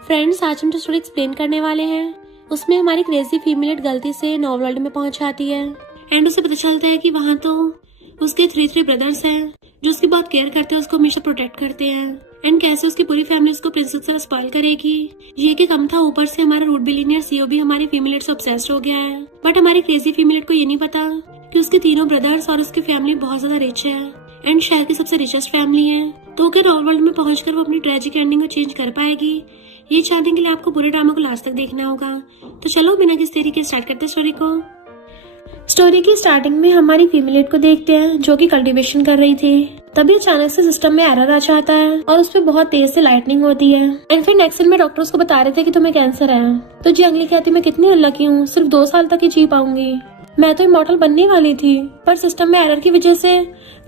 Friends, आज हम जो स्टोरी एक्सप्लेन करने वाले हैं उसमें हमारी क्रेजी फीमेलेट गलती से नॉ वर्ल्ड में पहुंच जाती है एंड उसे पता चलता है कि वहाँ तो उसके थ्री ब्रदर्स हैं जो उसकी बहुत केयर करते हैं, उसको हमेशा प्रोटेक्ट करते हैं एंड कैसे उसकी पूरी फैमिली उसको प्रिंसेस से स्पॉइल करेगी। ये कि कम था, ऊपर से हमारा रूट बिलियनियर सीईओ भी हमारी फीमेलेट से ऑब्सेस्ड हो गया है। बट हमारी क्रेजी फीमेलेट को ये नहीं पता कि उसके तीनों ब्रदर्स और उसकी फैमिली बहुत ज्यादा रिच है एंड शहर की सबसे रिचेस्ट फैमिली है। तो क्या नॉ वर्ल्ड में पहुंचकर वो अपनी ट्रेजिक एंडिंग को चेंज कर पाएगी? ये जानने के लिए आपको पूरे ड्रामा को लास्ट तक देखना होगा। तो चलो बिना किसी देरी के स्टार्ट करते स्टोरी को। स्टोरी की स्टार्टिंग में हमारी फीमेलेट को देखते हैं जो कि कल्टीवेशन कर रही थी। तभी अचानक से सिस्टम में एरर आ जाता है और उस पर बहुत तेज से लाइटनिंग होती है एंड फिर नेक्स्ट में डॉक्टर उसको बता रहे थे कि तुम्हें कैंसर है। तो जंगली कहती मैं कितनी अनलकी हूँ, सिर्फ 2 साल तक ही जी पाऊंगी। मैं तो इमॉर्टल बनने वाली थी पर सिस्टम में एरर की वजह से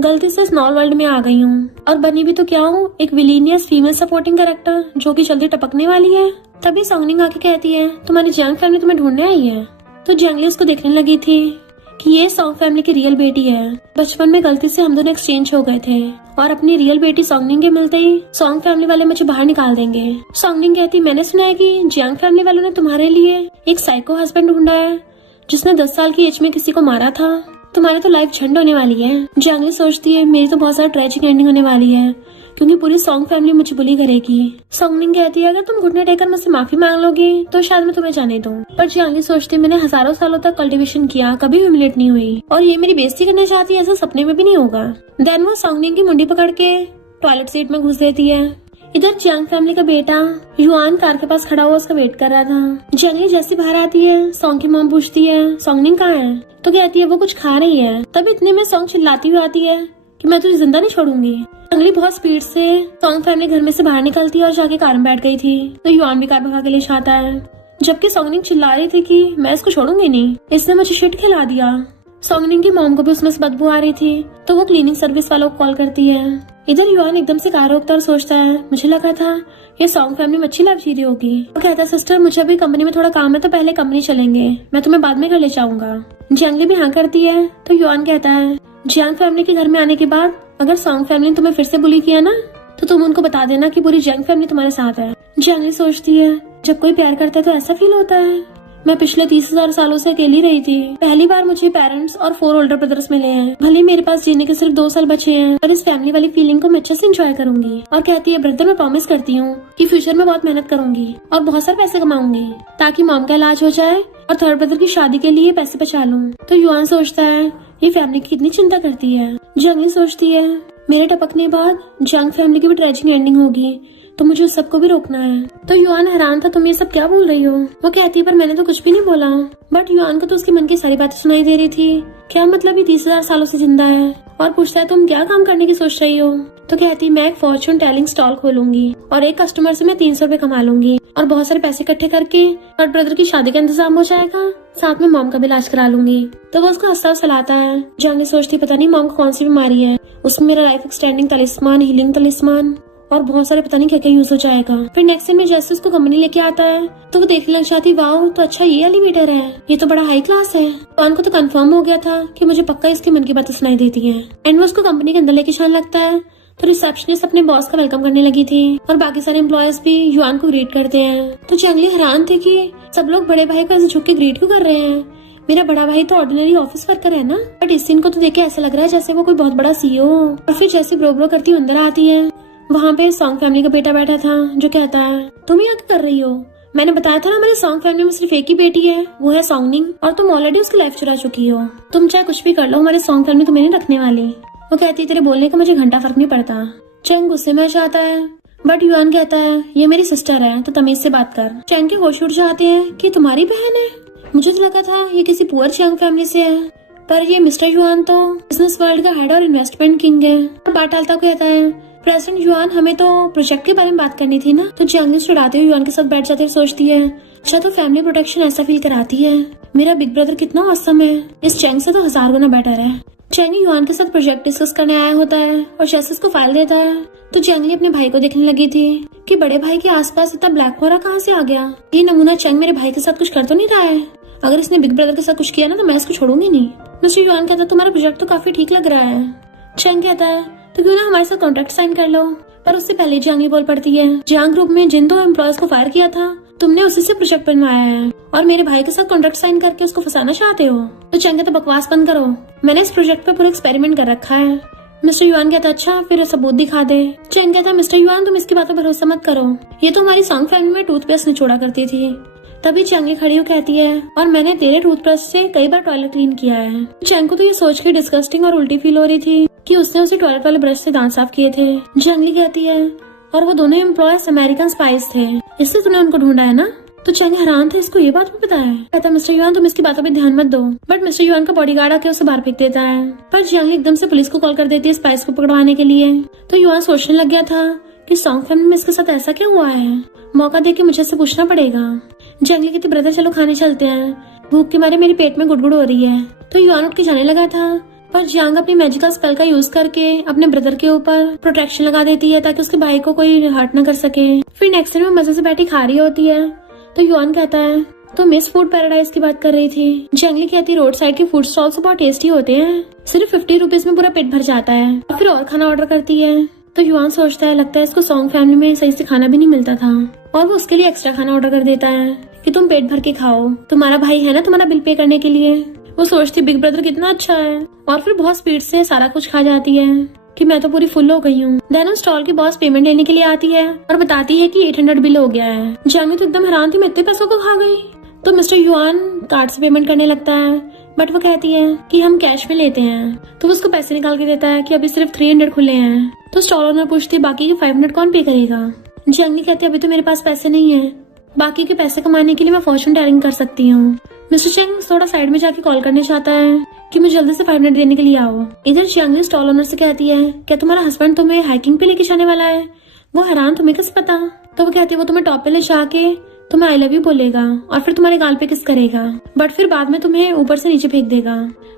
गलती से इस नॉल वर्ल्ड में आ गई हूँ और बनी भी तो क्या हूँ, एक विलीनियस फीमेल सपोर्टिंग कैरेक्टर जो कि जल्दी टपकने वाली है। तभी सॉन्गनिंग आके कहती है तुम्हारी जंग फैमिली तुम्हें ढूंढने आई है। तो जंगली उसको देखने लगी थी कि ये सॉन्ग फैमिली की रियल बेटी है। बचपन में गलती से हम दोनों एक्सचेंज हो गए थे और अपनी रियल बेटी सॉन्गनिंग के मिलते ही सॉन्ग फैमिली वाले मुझे बाहर निकाल देंगे। सॉन्गनिंग कहती मैंने सुना है कि जंग फैमिली वालों ने तुम्हारे लिए एक साइको हस्बैंड ढूंढा है जिसने 10 साल की एज में किसी को मारा था। तुम्हारी तो लाइफ झंड होने वाली है। जंगली सोचती है मेरी तो बहुत सारा ट्रेजिक एंडिंग होने वाली है क्योंकि पूरी सॉन्ग फैमिली मुझे बुली करेगी। सॉन्गनिंग कहती है अगर तुम घुटने टेकर मुझसे माफी मांग लोगी तो शायद मैं तुम्हें जाने दूं। पर जंगली सोचती मैंने हजारों सालों तक कल्टीवेशन किया, कभी ह्यूमिलेट नहीं हुई और ये मेरी बेइज्जती करना चाहती है, ऐसा सपने में भी नहीं होगा। देन वो सॉन्गनिंग की मुंडी पकड़ के टॉयलेट सीट में घुस देती है। इधर जंग फैमिली का बेटा युआन कार के पास खड़ा हुआ उसका वेट कर रहा था। जंगली जैसी बाहर आती है, सॉन्ग की मॉम पूछती है सॉन्गनिंग कहाँ है? तो कहती है वो कुछ खा रही है। तब इतने में सॉन्ग चिल्लाती हुई आती है कि मैं तुझे जिंदा नहीं छोड़ूंगी। जंगली बहुत स्पीड से सॉन्ग फैमिली घर में से बाहर निकलती है और जाके कार में बैठ गई थी। तो युआन भी कार भगा के ले आता है जबकि सॉन्गनिंग चिल्ला रही थी कि मैं इसको छोड़ूंगी नहीं, इसने मुझे शिट खिला दिया। सॉन्गनिंग की मॉम को भी उसमें से बदबू आ रही थी तो वो क्लीनिंग सर्विस वालों को कॉल करती है। इधर युआन एकदम से कार रोकता और सोचता है मुझे लगा था ये सॉन्ग फैमिली में अच्छी लाइफ जी रही होगी। वो कहता है सिस्टर मुझे अभी कंपनी में थोड़ा काम है तो पहले कंपनी चलेंगे, मैं तुम्हें बाद में घर ले जाऊंगा। जंगली भी हाँ करती है। तो युआन कहता है जंग फैमिली के घर में आने के बाद अगर सॉन्ग फैमिली ने तुम्हें फिर से बुली किया ना तो तुम उनको बता देना कि पूरी जंग फैमिली तुम्हारे साथ है। जंगली सोचती है जब कोई प्यार करता है तो ऐसा फील होता है। मैं पिछले 30,000 सालों से अकेली रही थी, पहली बार मुझे पेरेंट्स और 4 ओल्डर ब्रदर्स मिले हैं। भले मेरे पास जीने के सिर्फ 2 साल बचे हैं पर इस फैमिली वाली फीलिंग को मैं अच्छे से एंजॉय करूंगी। और कहती है ब्रदर मैं प्रॉमिस करती हूँ कि फ्यूचर में बहुत मेहनत करूंगी और बहुत सारे पैसे कमाऊंगी ताकि मॉम का इलाज हो जाए और थर्ड ब्रदर की शादी के लिए पैसे बचा लूं। तो युआन सोचता है ये फैमिली की कितनी चिंता करती है। जंगली सोचती है मेरे टपकने बाद जंग फैमिली की भी ट्रेजिक एंडिंग होगी तो मुझे उस सबको भी रोकना है। तो युआन हैरान था तुम ये सब क्या बोल रही हो? वो कहती है पर मैंने तो कुछ भी नहीं बोला। बट युआन को तो उसके मन की सारी बातें सुनाई दे रही थी। क्या मतलब ये 30,000 सालों से जिंदा है? और पूछता है तुम क्या काम करने की सोच रही हो? तो कहती है मैं एक फॉर्चून टेलिंग स्टॉल खोलूंगी और एक कस्टमर से मैं 300 रुपए कमा लूंगी और बहुत सारे पैसे इकट्ठे करके और ब्रदर की शादी का इंतजाम हो जाएगा, साथ में मॉम का भी इलाज करा लूंगी। तो वो उसको हंसता सलाता है। जंगली सोचती पता नहीं मॉम को कौन सी बीमारी है, उसमें मेरा लाइफ एक्सटेंडिंग तलिस्मान, हीलिंग तलिस्मान और बहुत सारे पता नहीं क्या क्या यूज हो जाएगा। फिर नेक्स्ट टाइम में जैसे उसको कंपनी लेके आता है तो वो देखने लग जाती वाओ तो अच्छा ये एलिवेटर है, ये तो बड़ा हाई क्लास है। युआन को तो कंफर्म हो गया था कि मुझे पक्का इसके मन की बातें सुनाई देती हैं। एंड वो उसको कंपनी के अंदर लेके जाने लगता है तो रिसेप्शनिस्ट अपने बॉस का वेलकम करने लगी थी और बाकी सारे एम्प्लॉयज भी युआन को ग्रीट करते हैं। तो जंगली हैरान थे कि सब लोग बड़े भाई को ऐसे झुक के ग्रीट क्यों कर रहे हैं, मेरा बड़ा भाई तो ऑर्डिनरी ऑफिस वर्कर है ना। बट इस सीन को तो देख के ऐसा लग रहा है जैसे वो कोई बहुत बड़ा सीईओ। और फिर जैसे ब्रो करती अंदर आती है वहाँ पे सॉन्ग फैमिली का बेटा बैठा था जो कहता है तुम यहाँ क्या कर रही हो? मैंने बताया था ना मेरे सॉन्ग फैमिली में सिर्फ एक ही बेटी है, वो है सॉन्गनिंग, और तुम ऑलरेडी उसकी लाइफ चुरा चुकी हो। तुम चाहे कुछ भी कर लो हमारे सॉन्ग फैमिली तुम्हें नहीं रखने वाली। वो कहती है तेरे बोलने का मुझे घंटा फर्क नहीं पड़ता। चैंग गुस्से में जाता है बट युआन कहता है ये मेरी सिस्टर है तो तमीज से बात कर। चैंग के होश उड़ जाते हैं कि तुम्हारी बहन है, मुझे तो लगा था ये किसी पुअर चैंग फैमिली से है, पर ये मिस्टर युआन तो बिजनेस वर्ल्ड का हेड और इन्वेस्टमेंट किंग है। और बात टालता कहता है प्रेसिडेंट युआन हमें तो प्रोजेक्ट के बारे में बात करनी थी ना। तो जंगली चिढ़ाते हुए युआन के साथ बैठ जाते सोचती है अच्छा तो फैमिली प्रोटेक्शन ऐसा फील कराती है, मेरा बिग ब्रदर कितना औसम है, इस चैंग से तो 1000 गुना बेटर है। चैंग युआन के साथ प्रोजेक्ट डिस्कस करने आया होता है और जैसे उसको फाइल देता है तो जंगली अपने भाई को देखने लगी थी कि बड़े भाई के आसपास इतना ब्लैक होरा कहाँ से आ गया। ये नमूना चैंग मेरे भाई के साथ कुछ कर तो नहीं रहा है, अगर इसने बिग ब्रदर के साथ कुछ किया ना तो मैं इसको छोड़ूंगी नहीं। मिस्टर युआन कहता तुम्हारा प्रोजेक्ट तो काफी ठीक लग रहा है। चैंग कहता है तो क्यों ना हमारे साथ कॉन्ट्रैक्ट साइन कर लो, पर उससे पहले जियांग बोल पड़ती है, जियांग ग्रुप में जिन 2 एम्प्लॉयज को फायर किया था तुमने उसी से प्रोजेक्ट बनवाया है और मेरे भाई के साथ कॉन्ट्रैक्ट साइन करके उसको फंसाना चाहते हो। तो चैंग कहता बकवास बंद करो, मैंने इस प्रोजेक्ट पे पूरा एक्सपेरिमेंट कर रखा है। मिस्टर युआन कहता अच्छा फिर सबूत दिखा दे। चैंग कहता मिस्टर युआन तुम इसकी बातों पर भरोसा मत करो, ये तो हमारी सॉन्ग फैमिली में टूथपेस्ट निचोड़ा करती थी। तभी चैंग खड़ी हो कहती है और मैंने तेरे टूथब्रश से कई बार टॉयलेट क्लीन किया है। चैंग को तो ये सोच के डिस्गस्टिंग और उल्टी फील हो रही थी कि उसने उसे टॉयलेट वाले ब्रश से दांत साफ किए थे। जंगली कहती है और वो दोनों एम्प्लॉयज अमेरिकन स्पाइस थे, इसलिए तूने उनको ढूंढा है ना। तो चैंग हैरान था, इसको ये बात भी पता है। कहता मिस्टर युआन तुम इसकी बातों पे ध्यान मत दो, बट मिस्टर युआन का बॉडीगार्ड आके उसे बाहर फेंक देता है। पर जियांग एकदम से पुलिस को कॉल कर देती है स्पाइस को पकड़वाने के लिए। तो युआन सोचने लग गया था कि सॉन्ग फैमिली में इसके साथ ऐसा क्या हुआ है, मौका दे के मुझे इससे पूछना पड़ेगा। जंगली कहती ब्रदर चलो खाने चलते हैं, भूख के मारे मेरे पेट में गुड़गुड़ हो रही है। तो युआन उठ के जाने लगा था, पर जियांग अपनी मैजिकल स्पेल का यूज करके अपने ब्रदर के ऊपर प्रोटेक्शन लगा देती है ताकि उसके भाई को कोई हर्ट न कर सके। फिर नेक्स्ट दिन में मजे से बैठी खा रही होती है। तो युआन कहता है तो मिस फूड पैराडाइज की बात कर रही थी। जंगली कहती रोड साइड के फूड स्टॉल्स बहुत टेस्टी होते हैं, सिर्फ 50 रुपीज में पूरा पेट भर जाता है। और फिर और खाना ऑर्डर करती है। तो युआन सोचता है लगता है इसको सॉन्ग फैमिली में सही से खाना भी नहीं मिलता था, और वो उसके लिए एक्स्ट्रा खाना ऑर्डर कर देता है कि तुम पेट भर के खाओ, तुम्हारा भाई है ना तुम्हारा बिल पे करने के लिए। वो सोचती बिग ब्रदर कितना अच्छा है, और फिर बहुत स्पीड से सारा कुछ खा जाती है कि मैं तो पूरी फुल हो गई हूँ। देन स्टॉल की बॉस पेमेंट लेने के लिए आती है और बताती है कि 800 बिल हो गया है। जंगली तो एकदम हैरान थी, मैं इतने पैसों को खा गई। तो मिस्टर युआन कार्ड से पेमेंट करने लगता है, बट वो कहती है कि हम कैश में लेते हैं। तो वो उसको पैसे निकाल के देता है कि अभी सिर्फ 300 खुले हैं। तो स्टॉल ओनर पूछती है बाकी के 500 कौन पे करेगा। जंगली कहती है अभी तो मेरे पास पैसे नहीं है, बाकी के पैसे कमाने के लिए मैं फॉर्चून टेलिंग कर सकती हूँ। मिस्टर चेंग थोड़ा साइड में जाके कॉल करने चाहता है कि मुझे जल्दी से 500 देने के लिए आओ। इधर जंगली स्टॉल ओनर से कहती है क्या तुम्हारा हस्बैंड तुम्हें हाइकिंग पे लेके जाने वाला है। वो हैरान तुम्हें कैसे पता। तो वो कहती है वो तुम्हें टॉप पे ले जाके तुम्हें आई लव यू बोलेगा और फिर तुम्हारे गाल पे किस करेगा, बट फिर बाद में तुम्हें ऊपर से नीचे फेंक देगा,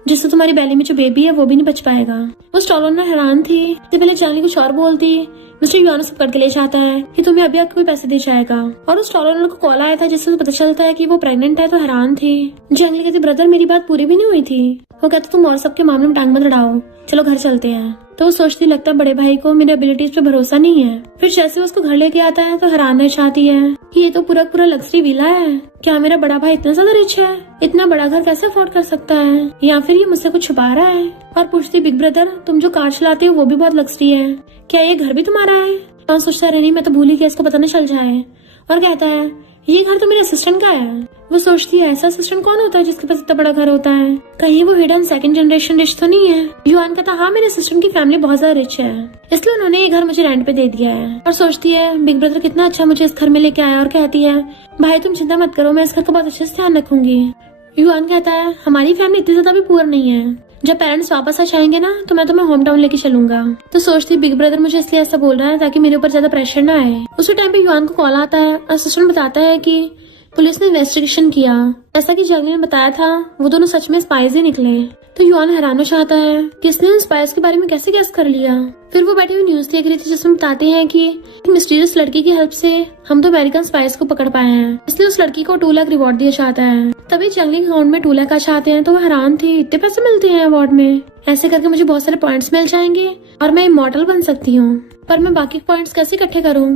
जिससे तुम्हारी बैली में जो बेबी है वो भी नहीं बच पाएगा। वो स्टॉल ओनर हैरान थी, तो पहले जंगली कुछ और बोलती। मिस्टर युआन से पकड़ के ले जाता है कि तुम्हें अभी कोई पैसे दे जाएगा, और उस स्टॉल ओनर को कॉल आया था जिससे पता चलता है कि वो प्रेग्नेंट है। तो हैरान थी। जंगली कहती ब्रदर मेरी बात पूरी भी नहीं हुई थी। वो कहते तुम और सबके मामले में टांग मत अड़ाओ, चलो घर चलते हैं। तो वो सोचती लगता है बड़े भाई को मेरे एबिलिटीज पे भरोसा नहीं है। फिर जैसे वो उसको घर लेके आता है तो हैरान रह जाती है कि ये तो पूरा लग्जरी विला है, क्या मेरा बड़ा भाई इतना ज्यादा रिच है, इतना बड़ा घर कैसे अफोर्ड कर सकता है, या फिर ये मुझसे कुछ छुपा रहा है। और पूछती बिग ब्रदर तुम जो कार चलाते हो वो भी बहुत लग्जरी है, क्या ये घर भी तुम्हारा है। और सोचता रहे नहीं मैं तो भूल ही गया, इसको पता न चल जाए। और कहता है ये घर तो मेरे असिस्टेंट का है। वो सोचती है ऐसा असिस्टेंट कौन होता है जिसके पास इतना बड़ा घर होता है, कहीं वो हिडन सेकंड जनरेशन रिच तो नहीं है। युआन कहता हाँ मेरे असिस्टेंट की फैमिली बहुत ज्यादा रिच है, इसलिए उन्होंने ये घर मुझे रेंट पे दे दिया है। और सोचती है बिग ब्रदर कितना अच्छा मुझे इस घर में लेके आया। और कहती है भाई तुम चिंता मत करो, मैं इस घर का बहुत अच्छे से ध्यान रखूंगी। युआन कहता है हमारी फैमिली इतनी ज्यादा भी पुअर नहीं है, जब पेरेंट्स वापस आ जाएंगे ना तो मैं तुम्हें होम टाउन लेके चलूंगा। तो सोचती बिग ब्रदर मुझे इसलिए ऐसा बोल रहा है ताकि मेरे ऊपर ज्यादा प्रेशर ना आए। उसी टाइम पे युआन को कॉल आता है, असिस्टेंट बताता है कि पुलिस ने इन्वेस्टिगेशन किया, ऐसा कि जंगली ने बताया था वो दोनों सच में स्पाइस ही निकले। तो युआन हैरान हो जाता है किसने उन स्पाइस के बारे में कैसे गेस कर लिया। फिर वो बैठी हुई न्यूज देख रही थी जिसमें बताते हैं कि एक मिस्टीरियस लड़की की हेल्प से हम तो अमेरिकन स्पाइस को पकड़ पाए हैं, इसलिए उस लड़की को 2 लाख रिवॉर्ड दिया जाता है। तभी जंगली के अकाउंट में 2 लाख आ जाते हैं। तो वो हैरान थे इतने पैसे मिलते हैं अवार्ड में, ऐसे करके मुझे बहुत सारे पॉइंट्स मिल जाएंगे और मैं इमॉर्टल बन सकती हूँ, पर मैं बाकी पॉइंट्स कैसे इकट्ठे करूँ।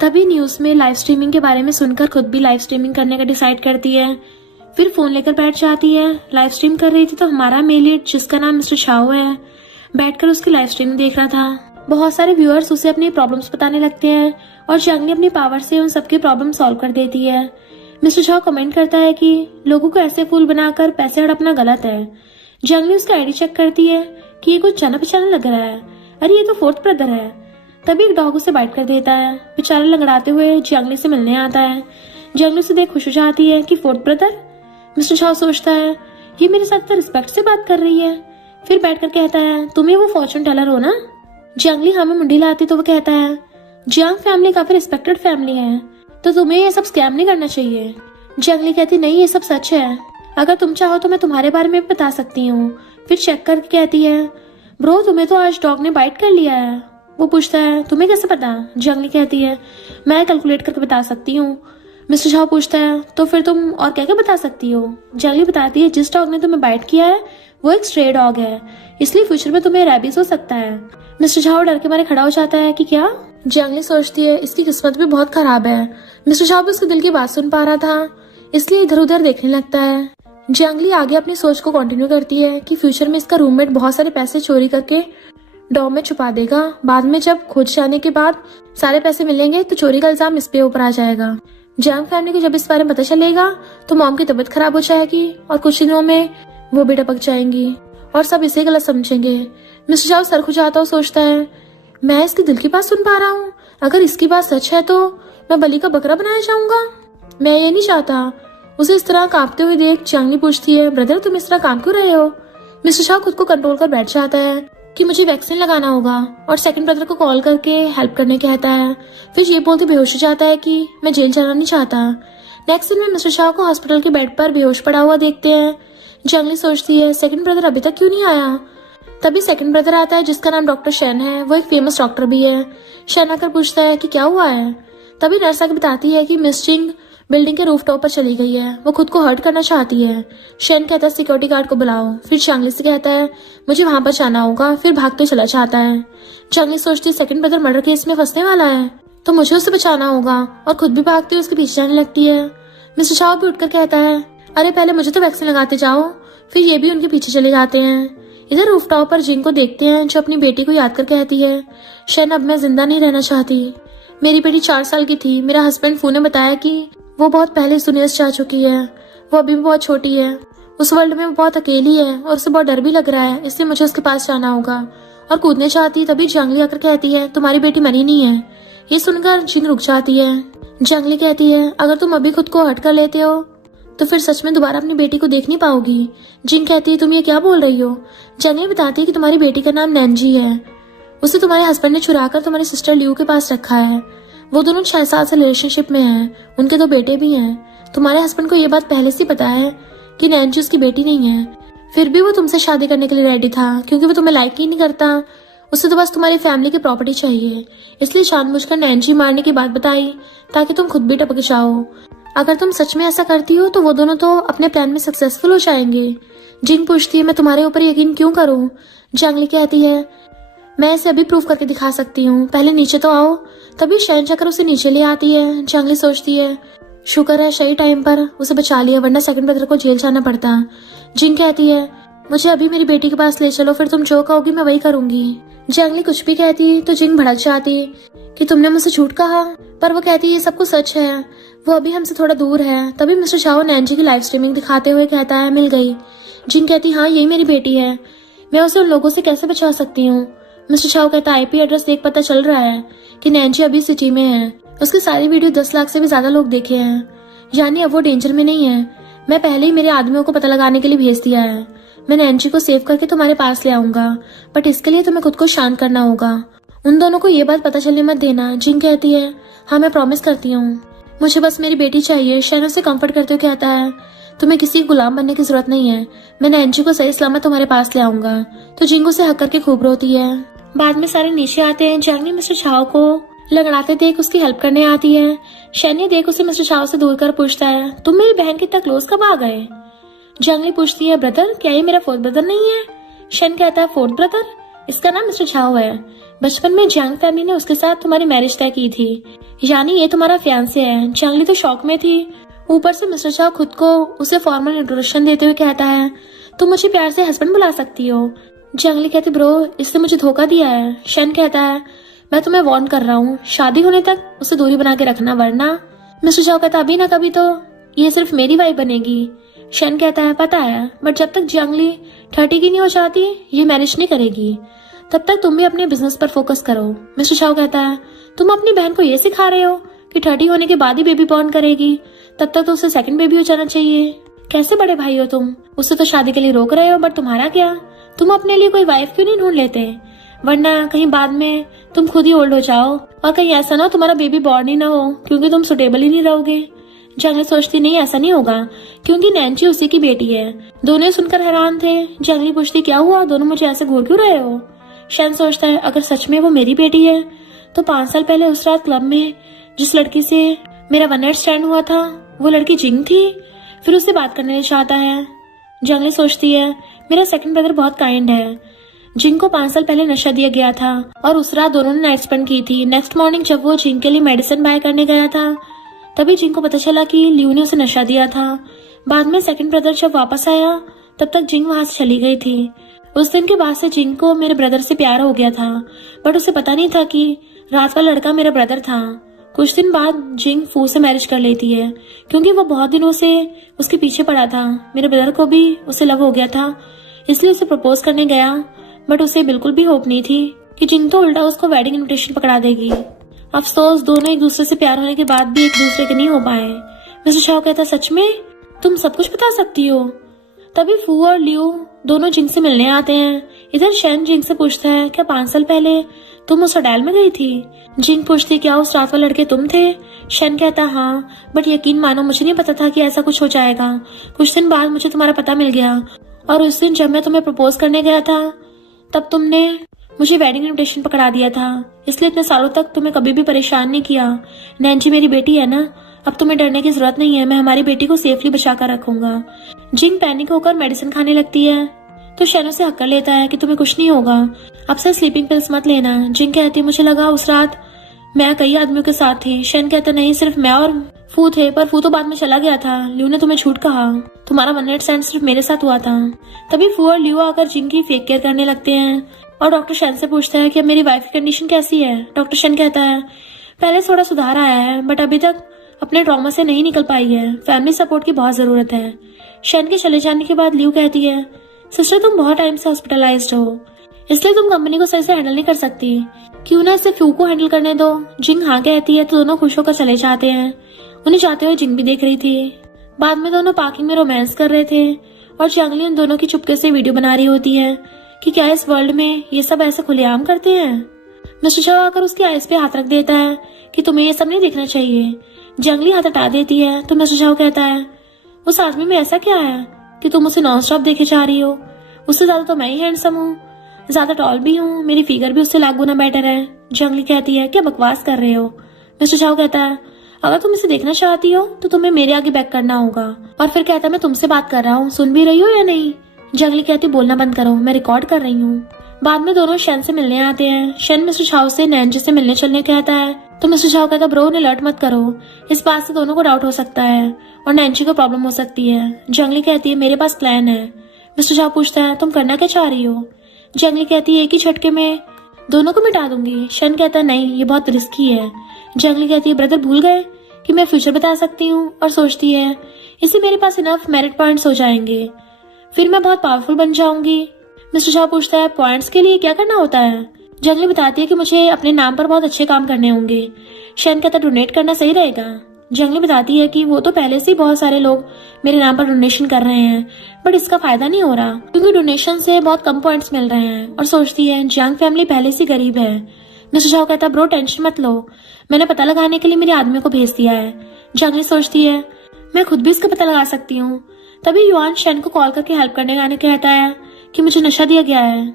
तभी न्यूज में लाइव स्ट्रीमिंग के बारे में सुनकर खुद भी लाइव स्ट्रीमिंग करने का डिसाइड करती है। फिर फोन लेकर बैठ जाती है। लाइव स्ट्रीम कर रही थी तो हमारा मेल जिसका नाम मिस्टर शाओ है बैठकर उसकी लाइव स्ट्रीम देख रहा था। बहुत सारे व्यूअर्स उसे अपनी प्रॉब्लम्स बताने लगते हैं और जंगली अपनी पावर से उन सबके प्रॉब्लम सॉल्व कर देती है। मिस्टर शाओ कमेंट करता है कि लोगों को ऐसे फूल बनाकर पैसे हड़पना गलत है। जंगली उसका आईडी चेक करती है कि ये कुछ जाना पहचाना लग रहा है, अरे ये तो 4th ब्रदर है। तभी एक डॉग उसे बाइट कर देता है। बेचारा लंगड़ाते हुए जंगली से मिलने आता है। जंगली से देख खुश हो जाती है कि 4th ब्रदर। मिस्टर शाओ सोचता है ये मेरे साथ तो रिस्पेक्ट से बात कर रही है। फिर बैठकर कहता है तुम ही वो फॉर्चून टेलर हो ना। जंगली हाँ में मुंडी लाती तो वो कहता है जियांग फैमिली काफी रिस्पेक्टेड फैमिली है, तो तुम्हें ये सब स्कैम नहीं करना चाहिए। जंगली कहती नहीं ये सब सच है, अगर तुम चाहो तो मैं तुम्हारे बारे में बता सकती हूँ। फिर चेक करके कहती है ब्रो तुम्हें तो आज डॉग ने बाइट कर लिया है। वो पूछता है तुम्हें कैसे पता। जंगली कहती है मैं कैलकुलेट करके बता सकती हूँ, मिस्टर झाओ पूछता है तो फिर तुम और क्या क्या बता सकती हो। जंगली बताती है जिस डॉग ने तुम्हें बाइट किया है वो एक स्ट्रे डॉग है, इसलिए फ्यूचर में तुम्हें रैबिस हो सकता है। मिस्टर झाओ डर के मारे खड़ा हो जाता है कि क्या। जंगली सोचती है इसकी किस्मत भी बहुत खराब है। मिस्टर झाओ भी उसके दिल की बात सुन पा रहा था, इसलिए इधर उधर देखने लगता है। जंगली आगे अपनी सोच को कंटिन्यू करती है कि फ्यूचर में इसका रूममेट बहुत सारे पैसे चोरी करके डॉम में छुपा देगा। बाद में जब खोज जाने के बाद सारे पैसे मिलेंगे तो चोरी का इल्जाम इस पे ऊपर आ जाएगा। जैंग फैमिली को जब इस बारे में पता चलेगा तो मॉम की तबीयत खराब हो जाएगी और कुछ दिनों में वो भी टपक जाएंगी और सब इसे गलत समझेंगे। मिस्टर झाओ सर खुजाता हुआ सोचता है मैं इसके दिल की बात सुन पा रहा हूँ, अगर इसकी बात सच है तो मैं बलि का बकरा बनाया जाऊंगा। मैं ये नहीं चाहता। उसे इस तरह कांपते हुए देख जंगली पूछती है ब्रदर तुम इस तरह कांप क्यों रहे हो। मिस्टर झाओ खुद को कंट्रोल कर बैठ जाता है कि मुझे वैक्सीन लगाना होगा और सेकंड ब्रदर को कॉल करके हेल्प करने कहता है। फिर ये बोलते बेहोश हो जाता है कि मैं जेल जाना नहीं चाहता। नेक्स्ट दिन में मिस्टर झाओ को हॉस्पिटल के बेड पर बेहोश पड़ा हुआ देखते हैं। जंगली सोचती है सेकंड ब्रदर अभी तक क्यों नहीं आया। तभी सेकंड ब्रदर आता है जिसका नाम डॉक्टर शेन है, वो एक फेमस डॉक्टर भी है। शेन आकर पूछता है कि क्या हुआ है। तभी नर्स आकर बताती है कि मिस जिंग बिल्डिंग के रूफटॉप पर चली गई है, वो खुद को हर्ट करना चाहती है। शेन कहता है सिक्योरिटी गार्ड को बुलाओ। फिर जंगली से कहता है मुझे वहां पर जाना होगा, फिर भागते चला जाता है। जंगली सोचती है सेकंड ब्रदर मर्डर केस में फंसने वाला है तो मुझे उसे बचाना होगा और खुद भी भागती हुई उसके पीछे जाने लगती है। मिस्टर झाओ भी उठकर कहता है अरे पहले मुझे तो वैक्सीन लगाते जाओ। फिर ये भी उनके पीछे चले जाते हैं। इधर रूफटॉप पर जिंग को देखते हैं जो अपनी बेटी को याद कर कहती है शेन अब मैं जिंदा नहीं रहना चाहती। मेरी बेटी 4 साल की थी। मेरा हस्बैंड फू ने बताया कि वो बहुत पहले इस दुनिया से जा चुकी है। वो अभी भी बहुत छोटी है, उस वर्ल्ड में वो बहुत अकेली है और उसे बहुत डर भी लग रहा है, इसलिए मुझे उसके पास जाना होगा। और कूदने चाहती तभी जंगली आकर कहती है तुम्हारी बेटी मरी नहीं है। ये सुनकर जिंग रुक जाती है। जंगली कहती है अगर तुम अभी खुद को हर्ट कर लेते हो तो फिर सच में दोबारा अपनी बेटी को देख नहीं पाओगी। जिंग कहती है तुम ये क्या बोल रही हो। जंगली बताती है कि तुम्हारी बेटी का नाम नैंजी है, उसे तुम्हारे हस्बैंड ने चुरा कर तुम्हारी सिस्टर लियू के पास रखा है। वो दोनों 6 साल से रिलेशनशिप में हैं, उनके 2 बेटे भी हैं। तुम्हारे हस्बैंड को ये बात पहले से पता है कि नैंजी उसकी बेटी नहीं है, फिर भी वो तुमसे शादी करने के लिए रेडी था क्योंकि वो तुम्हें लाइक ही नहीं करता। उसे तो बस तुम्हारी फैमिली की प्रॉपर्टी चाहिए, इसलिए जानबूझकर नैंजी मारने की बात बताई ताकि तुम खुद भी टपक जाओ। अगर तुम सच में ऐसा करती हो तो वो दोनों तो अपने प्लान में सक्सेसफुल हो जाएंगे। जिंग पूछती है मैं तुम्हारे ऊपर यकीन क्यों करूं। जंगली कहती है मैं इसे अभी प्रूव करके दिखा सकती हूँ, पहले नीचे तो आओ। तभी शैन चक्कर उसे नीचे ले आती है। जंगली सोचती है शुक्र है सही टाइम पर उसे बचा लिया, वरना सेकंड ब्रदर को जेल जाना पड़ता। जिंग कहती है मुझे अभी मेरी बेटी के पास ले चलो, फिर तुम जो कहोगी मैं वही करूंगी। जंगली कुछ भी कहती तो जिंग भड़क जाती कि तुमने मुझसे झूठ कहा, पर वो कहती ये सब कुछ सच है, वो अभी हमसे थोड़ा दूर है। तभी मिस्टर झाओ नैंजी की लाइव स्ट्रीमिंग दिखाते हुए कहता है मिल गई। जिंग कहती हाँ यही मेरी बेटी है, मैं उसे उन लोगों से कैसे बचा सकती हूँ। मिस्टर झाओ कहता IP एड्रेस देख पता चल रहा है कि नैंजी अभी सिटी में है, उसकी सारी वीडियो 10 लाख से भी ज्यादा लोग देखे हैं, यानी अब वो डेंजर में नहीं है। मैं पहले ही मेरे आदमियों को पता लगाने के लिए भेज दिया है। मैं नैंजी को सेव करके तुम्हारे पास ले आऊंगा, बट इसके लिए तुम्हें खुद को शांत करना होगा। उन दोनों को ये बात पता चलने मत देना। जिंग कहती है हाँ मैं प्रॉमिस करती हूँ, मुझे बस मेरी बेटी चाहिए। शैन उसे कंफर्ट करते हुए कहता है तुम्हें किसी गुलाम बनने की जरूरत नहीं है, मैं नैंजी को सही सलामत तुम्हारे पास ले आऊंगा। तो जिंग उसे हक करके खूब रोती है। बाद में सारे नीचे आते हैं। जंगली मिस्टर झाओ को लगड़ाते देख उसकी हेल्प करने आती है। शैन देख उसे मिस्टर झाओ से दूर कर पूछता है तुम मेरी बहन के इतना क्लोज कब आ गए। जंगली पूछती है ब्रदर क्या ये मेरा 4th ब्रदर नहीं है। शैन कहता है 4th ब्रदर, इसका नाम मिस्टर झाओ है। बचपन में जंग फैमिली ने उसके साथ तुम्हारी मैरिज तय की थी, यानी ये तुम्हारा फियांसे है। जंगली तो शॉक में थी, ऊपर से मिस्टर झाओ खुद को उसे फॉर्मल इंट्रोडक्शन देते हुए कहता है तुम मुझे प्यार से हस्बैंड बुला सकती हो। जंगली कहती ब्रो इसने मुझे धोखा दिया है। शैन कहता है मैं तुम्हें वार्न कर रहा हूँ, शादी होने तक उसे दूरी बना के रखना, वरना। मिस्टर झाओ कहता अभी ना कभी तो ये सिर्फ मेरी वाइफ बनेगी। शैन कहता है पता है, बट जब तक जंगली 30 की नहीं हो जाती ये मैरिज नहीं करेगी, तब तक तुम भी अपने बिजनेस पर फोकस करो। मिस्टर झाओ कहता है तुम अपनी बहन को ये सिखा रहे हो कि 30 होने के बाद ही बेबी बॉर्न करेगी, तब तक तो उसे सेकंड बेबी हो जाना चाहिए। कैसे बड़े भाई हो तुम, उसे तो शादी के लिए रोक रहे हो, बट तुम्हारा क्या, तुम अपने लिए कोई वाइफ क्यों नहीं ढूंढ लेते, वरना कहीं बाद में तुम खुद ही ओल्ड हो जाओ और कहीं ऐसा ना हो तुम्हारा बेबी बॉर्न ही ना हो क्योंकि तुम सुटेबल ही नहीं रहोगे। जंगली सोचती नहीं ऐसा नहीं होगा क्योंकि नैंजी उसी की बेटी है। दोनों सुनकर हैरान थे। जंगली पूछती क्या हुआ, दोनों मुझे ऐसे घूर क्यों रहे हो। शैन सोचता है अगर सच में वो मेरी बेटी है तो 5 साल पहले उस रात क्लब में जिस लड़की से मेरा वन नाइट स्टैंड हुआ था वो लड़की जिंग थी, फिर उससे बात करने चाहता है। जंगली सोचती है मेरा सेकंड ब्रदर बहुत काइंड है। जिंग को 5 साल पहले नशा दिया गया था और उस रात दोनों ने नाइट स्पेंड की थी। नेक्स्ट मॉर्निंग जब वो जिंग के लिए मेडिसिन बाय करने गया था तभी जिंग को पता चला कि लियू ने उसे नशा दिया था। बाद में सेकंड ब्रदर जब वापस आया तब तक जिंग वहां से चली गई थी। उस दिन के बाद से जिंग को मेरे ब्रदर से प्यार हो गया था, बट उसे पता नहीं था कि रात का लड़का मेरा ब्रदर था। कुछ दिन बाद जिंग फू से मैरिज कर लेती है क्योंकि वो बहुत दिनों से उसके पीछे पड़ा था। मेरे ब्रदर को भी उसे लव हो गया था, इसलिए उसे प्रपोज करने गया, बट उसे बिल्कुल भी होप नहीं थी कि जिंग तो उल्टा उसको वेडिंग इनविटेशन पकड़ा देगी। अफसोस दोनों एक दूसरे से प्यार होने के बाद भी एक दूसरे के नहीं हो पाए। मिस्टर शाओ कहता सच में तुम सब कुछ बता सकती हो। तभी फू और लियू दोनों जिंग से मिलने आते हैं। इधर शेन जिंग से पूछता है क्या 5 साल पहले तुम उस होटल में गई थी? जिंग पूछती क्या उस रात वाले लड़के तुम थे? शेन कहता हाँ, बट यकीन मानो मुझे नहीं पता था कि ऐसा कुछ हो जाएगा। कुछ दिन बाद मुझे तुम्हारा पता मिल गया और उस दिन जब मैं तुम्हें प्रपोज करने गया था तब तुमने मुझे वेडिंग इनविटेशन पकड़ा दिया था, इसलिए इतने सालों तक तुम्हें कभी भी परेशान नहीं किया। नैंजी मेरी बेटी है ना, अब तुम्हें डरने की जरूरत नहीं है, मैं हमारी बेटी को सेफली बचा कर रखूंगा। जिंग पैनिक होकर मेडिसिन खाने लगती है तो शेन उसे हक कर लेता है कि तुम्हें कुछ नहीं होगा, अब से स्लीपिंग पिल्स मत लेना। जिंग कहती मुझे लगा उस रात मैं कई आदमियों के साथ थी। शेन कहता नहीं, सिर्फ मैं और फू थे, पर फू तो बाद में चला गया था। लियू ने तुम्हें झूठ कहा, तुम्हारा वन नाइट स्टैंड सिर्फ मेरे साथ हुआ था। तभी फू और लियू आकर जिंग की फेक केयर करने लगते हैं और डॉक्टर शेन से पूछता है कि अब मेरी वाइफ की कंडीशन कैसी है। डॉक्टर शेन कहता है पहले थोड़ा सुधार आया है, बट अभी तक अपने ट्रॉमा से नहीं निकल पाई है, फैमिली सपोर्ट की बहुत जरूरत है। शेन के चले जाने के बाद लियू कहती है सिस्टर तुम बहुत टाइम से हॉस्पिटलाइज्ड हो, इसलिए तुम कंपनी को सही से हैंडल नहीं कर सकती, क्यों ना इसे फ्यू को हैंडल करने दो। जिंग हाँ कहती है तो दोनों खुश होकर चले जाते हैं। उन्हें जाते हुए जिंग भी देख रही थी। बाद में दोनों पार्किंग में रोमांस कर रहे थे और जंगली उन दोनों की चुपके से वीडियो बना रही होती है कि क्या इस वर्ल्ड में ये सब ऐसे खुलेआम करते हैं। मिस्टर शाओ आकर उसकी आइस पे हाथ रख देता है कि तुम्हें ये सब नहीं देखना चाहिए। जंगली हाथ हटा देती है तो मिस्टर शाओ कहता है उस आदमी में ऐसा क्या है कि तुम उसे नॉन स्टॉप देखे जा रही हो? उससे ज्यादा तो मैं ही हैंडसम हूँ, ज्यादा टॉल भी हूँ, मेरी फिगर भी उससे लाख गुना बेटर है। जंगली कहती है क्या बकवास कर रहे हो? मिस्टर शाओ कहता है अगर तुम इसे देखना चाहती हो तो तुम्हें मेरे आगे बैक करना होगा। और फिर कहता है मैं तुमसे बात कर रहा हूँ, सुन भी रही हो या नहीं? जंगली कहती बोलना बंद करो, मैं रिकॉर्ड कर रही हूँ। बाद में दोनों शेन से मिलने आते हैं। शेन मिस्टर शाओ से नैंजी से मिलने चलने कहता है तो मिस्टर शाओ कहता ब्रो उन्हें अलर्ट मत करो, इस बात से दोनों को डाउट हो सकता है और नैंजी को प्रॉब्लम हो सकती है। जंगली कहती है मेरे पास प्लान है। मिस्टर शाओ पूछता है तुम करना क्या चाह रही हो? जंगली कहती है एक ही झटके में दोनों को मिटा दूंगी। शेन कहता है नहीं ये बहुत रिस्की है। जंगली कहती है ब्रदर भूल गए कि मैं फ्यूचर बता सकती हूँ, और सोचती है इससे मेरे पास इनफ मेरिट पॉइंट्स हो जाएंगे, फिर मैं बहुत पावरफुल बन जाऊंगी। मिस्टर शाह पूछता है पॉइंट्स के लिए क्या करना होता है? जंगली बताती है कि मुझे अपने नाम पर बहुत अच्छे काम करने होंगे। शेन कहता डोनेट करना सही रहेगा। जंगली बताती है कि वो तो पहले से ही बहुत सारे लोग मेरे नाम पर डोनेशन कर रहे हैं, बट इसका फायदा नहीं हो रहा क्योंकि डोनेशन से बहुत कम पॉइंट्स मिल रहे हैं। और सोचती है जंग फैमिली पहले से गरीब है। मिस्टर शाह कहता ब्रो टेंशन मत लो, मैंने पता लगाने के लिए मेरे आदमियों को भेज दिया है। जंगली सोचती है मैं खुद भी इसका पता लगा सकती हूँ। तभी युआन शेन को कॉल करके हेल्प करने आने कहता है कि मुझे नशा दिया गया है।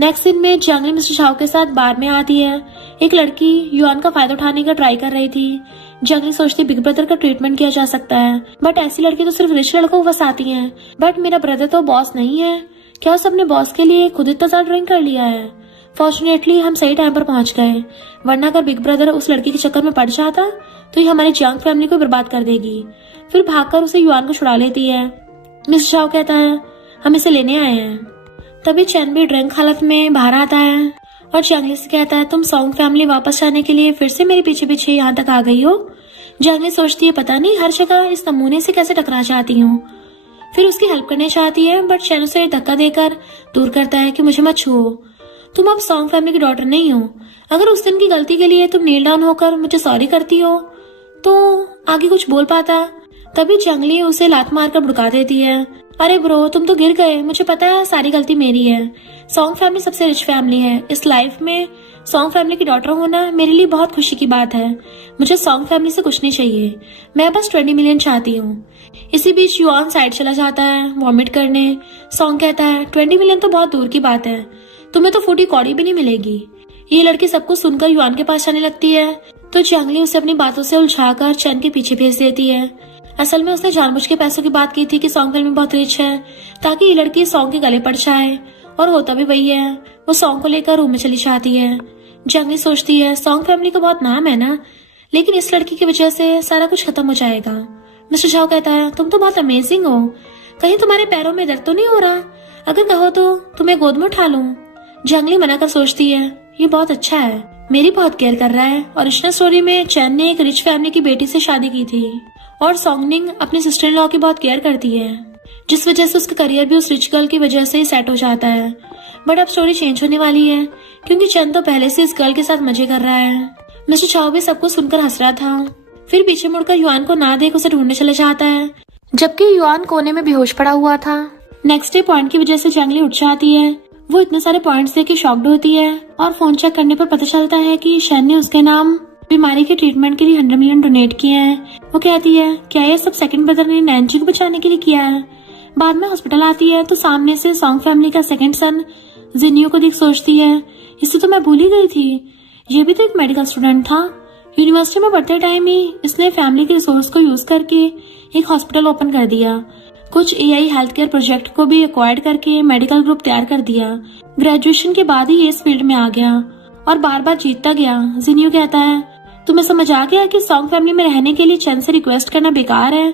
नेक्स्ट दिन में जंगली मिस्टर शाह के साथ बार में आती है। एक लड़की युआन का फायदा उठाने का ट्राई कर रही थी। जंगली सोचती बिग ब्रदर का ट्रीटमेंट किया जा सकता है, बट ऐसी लड़की तो सिर्फ रिच लड़कों को फंसाती हैं। बट मेरा ब्रदर तो बॉस नहीं है, क्या उस अपने बॉस के लिए खुद इतना ज्यादा ड्रिंक कर लिया है? फॉर्चुनेटली हम सही टाइम पर पहुंच गए, वरना अगर बिग ब्रदर उस लड़की के चक्कर में पड़ जाता तो ये हमारी जंग फैमिली को बर्बाद कर देगी। फिर भागकर उसे युआन को छुड़ा लेती है। मिस्टर शाह कहता है हम इसे लेने आए हैं। तभी चैन भी ड्रिंक हालत में बाहर आता है और जंगली से कहता है तुम सॉन्ग फैमिली वापस जाने के लिए फिर से मेरे पीछे पीछे यहाँ तक आ गई हो। जंगली सोचती है पता नहीं हर जगह इस नमूने से कैसे टकरा जाती हूँ। फिर उसकी हेल्प करने चाहती है, बट चैन उसे धक्का देकर दूर करता है कि मुझे मत छुओ, तुम अब सॉन्ग फैमिली की डॉटर नहीं हो। अगर उस दिन की गलती के लिए तुम नील डाउन होकर मुझे सॉरी करती हो तो आगे कुछ बोल पाता। तभी जंगली उसे लात मारकर भुड़का देती है। अरे ब्रो तुम तो गिर गए, मुझे पता है सारी गलती मेरी है। सॉन्ग फैमिली सबसे रिच फैमिली है, इस लाइफ में सॉन्ग फैमिली की डॉटर होना मेरे लिए बहुत खुशी की बात है। मुझे सॉन्ग फैमिली से कुछ नहीं चाहिए, मैं बस 20 मिलियन चाहती हूँ। इसी बीच युआन साइड चला जाता है वॉमिट करने। सॉन्ग कहता है 20 मिलियन तो बहुत दूर की बात है, तुम्हें तो फूटी कौड़ी भी नहीं मिलेगी। ये लड़की सब कुछ सुनकर युआन के पास आने लगती है तो चांगली उसे अपनी बातों से उलझाकर चैन के पीछे भेज देती है। असल में उसने जानबूझ के पैसों की बात की थी कि सॉन्ग फिल्म में बहुत रिच है ताकि ये लड़की सॉन्ग के गले पड़ जाए, और होता भी वही है। वो सॉन्ग को लेकर रूम में चली जाती है। चांगली सोचती है सॉन्ग फैमिली का बहुत नाम है ना, लेकिन इस लड़की की वजह से सारा कुछ खत्म हो जाएगा। मिस्टर झाओ कहता है तुम तो बहुत अमेजिंग हो, कहीं तुम्हारे पैरों में दर्द तो नहीं हो रहा? अगर कहो तो तुम्हें गोद में उठा लूं। चांगली मना कर सोचती है ये बहुत अच्छा है, मेरी बहुत केयर कर रहा है। ओरिजिनल स्टोरी में चैन ने एक रिच फैमिली की बेटी से शादी की थी और सॉन्गनिंग अपने सिस्टर इन लॉ की बहुत केयर करती है, जिस वजह से उसका करियर भी उस रिच गर्ल की वजह से ही सेट हो जाता है। बट अब स्टोरी चेंज होने वाली है क्योंकि चैन तो पहले से इस गर्ल के साथ मजे कर रहा है। मिस्टर चाओ भी सब कुछ सुनकर हंस रहा था। फिर पीछे मुड़कर युआन को ना देख उसे ढूंढने चले जाता है, जबकि युआन कोने में बेहोश पड़ा हुआ था। नेक्स्ट डे पॉइंट की वजह से चांगली उठ जाती है। वो इतने सारे पॉइंट्स देख के शॉक्ड होती है और फोन चेक करने पर पता चलता है कि शैन ने उसके नाम बीमारी के ट्रीटमेंट के लिए 100 मिलियन डोनेट किए हैं। वो कहती है क्या ये सब सेकंड ब्रदर ने नैन्सी को बचाने के लिए किया है? बाद में हॉस्पिटल आती है तो सामने से सॉन्ग फैमिली का सेकंड सन जिनियो को देख सोचती है इसे तो मैं भूल ही गई थी, ये भी तो एक मेडिकल स्टूडेंट था। यूनिवर्सिटी में पढ़ते टाइम ही इसने फैमिली के रिसोर्स को यूज करके एक हॉस्पिटल ओपन कर दिया, कुछ एआई हेल्थ केयर प्रोजेक्ट को भी एक्वायर्ड करके मेडिकल ग्रुप तैयार कर दिया। ग्रेजुएशन के बाद ही ये इस फील्ड में आ गया और बार बार जीतता गया। जिनियो कहता है तुम्हें समझ आ गया कि सॉन्ग फैमिली में रहने के लिए चैन से रिक्वेस्ट करना बेकार है,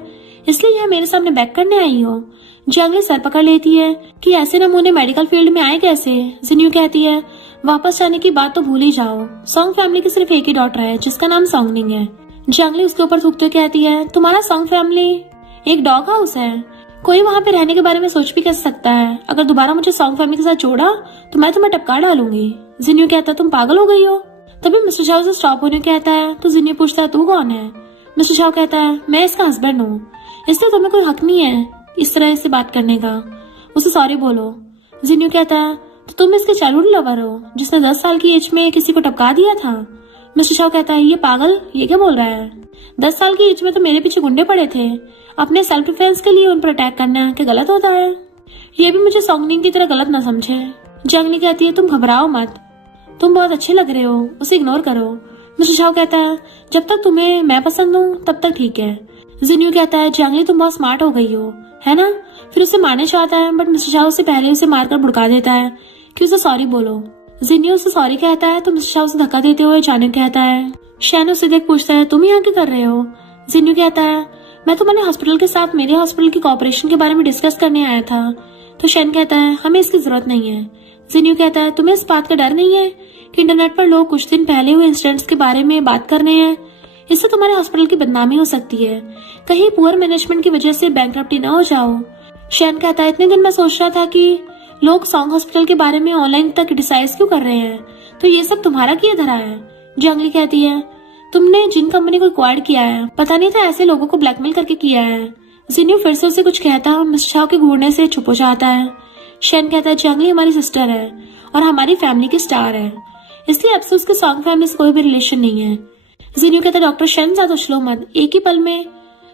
इसलिए यहाँ मेरे सामने बैक करने आई हो। चांगली सर पकड़ लेती है कि ऐसे नमूने मेडिकल फील्ड में आए कैसे। जिनियो कहती है वापस जाने की बात तो भूल ही जाओ, सॉन्ग फैमिली की सिर्फ एक ही डॉटर है जिसका नाम सॉन्गनिंग है। चांगली उसके ऊपर थूकते हुए कहती है तुम्हारा सॉन्ग फैमिली एक डॉग हाउस है, कोई वहाँ पे रहने के बारे में सोच भी कैसे सकता है? अगर दोबारा मुझे सॉन्ग फैमिली के साथ जोड़ा तो मैं तुम्हें टपका डालूंगी। जिनियो कहता है तुम पागल हो गई हो। तभी मिस्टर झाओ से स्टॉप होने कहता है तो जिनियो पूछता है तू कौन है? मिस्टर झाओ कहता है मैं इसका हस्बैंड हूँ, इसलिए तुम्हें कोई हक नहीं है इस तरह से बात करने का, उसे सॉरी बोलो। जिनियो कहता है तो तुम इसके चाइल्डहुड लवर हो जिसने 10 साल की एज में किसी को टपका दिया था। मिस्टर झाओ कहता है ये पागल ये क्या बोल रहा है? 10 साल की एज में तो मेरे पीछे गुंडे पड़े थे, अपने सेल्फ डिफेंस के लिए उन पर अटैक करना क्या गलत होता है? ये भी मुझे सॉन्गनिंग की तरह गलत ना समझे। चांगली कहती है तुम घबराओ मत, तुम बहुत अच्छे लग रहे हो, उसे इग्नोर करो। मिस्टर झाओ कहता है जब तक तुम्हें मैं पसंद हूँ तब तक ठीक है। जिनियो कहता है चांगली तुम बहुत स्मार्ट हो गई हो है ना? फिर उसे मारने चाहता है बट मिस्टर झाओ से पहले उसे मारकर भुड़का देता है कि उसे सॉरी बोलो। जिनियो उसे सॉरी कहता है तो मिस्टर झाओ उसे धक्का देते हुए जाने कहता है। शैन उसे देख पूछता है तुम यहाँ क्या कर रहे हो? जिनियो कहता है मैं तुम्हारे हॉस्पिटल के साथ मेरे हॉस्पिटल की कॉपरेशन के बारे में डिस्कस करने आया था। तो शैन कहता है हमें इसकी जरूरत नहीं है। जिनियो कहता है तुम्हें इस बात का डर नहीं है कि इंटरनेट पर लोग कुछ दिन पहले हुए इंसिडेंट्स के बारे में बात कर रहे हैं, इससे तुम्हारे हॉस्पिटल की बदनामी हो सकती है, कहीं पुअर मैनेजमेंट की वजह से बैंकरप्टी ना हो जाओ। शैन कहता है इतने दिन मैं सोच रहा था कि लोग सॉन्ग हॉस्पिटल के बारे में ऑनलाइन तक क्रिटिसाइज क्यों कर रहे हैं, तो ये सब तुम्हारा किया धरा है। चांगली कहती है तुमने जिन कंपनी को एक्वायर्ड किया है पता नहीं था ऐसे लोगों को ब्लैकमेल करके किया है। जिनियो फिर से उसे कुछ कहता है और मिस्टर झाओ के घूरने से चुप हो जाता है। शैन कहता है चांगली हमारी सिस्टर है और हमारी फैमिली की स्टार है, इसलिए अब से उसके सॉन्ग फैमिली से कोई भी रिलेशन नहीं है। जिनियो कहता है डॉक्टर शैन ज्यादा उछलो मत, एक ही पल में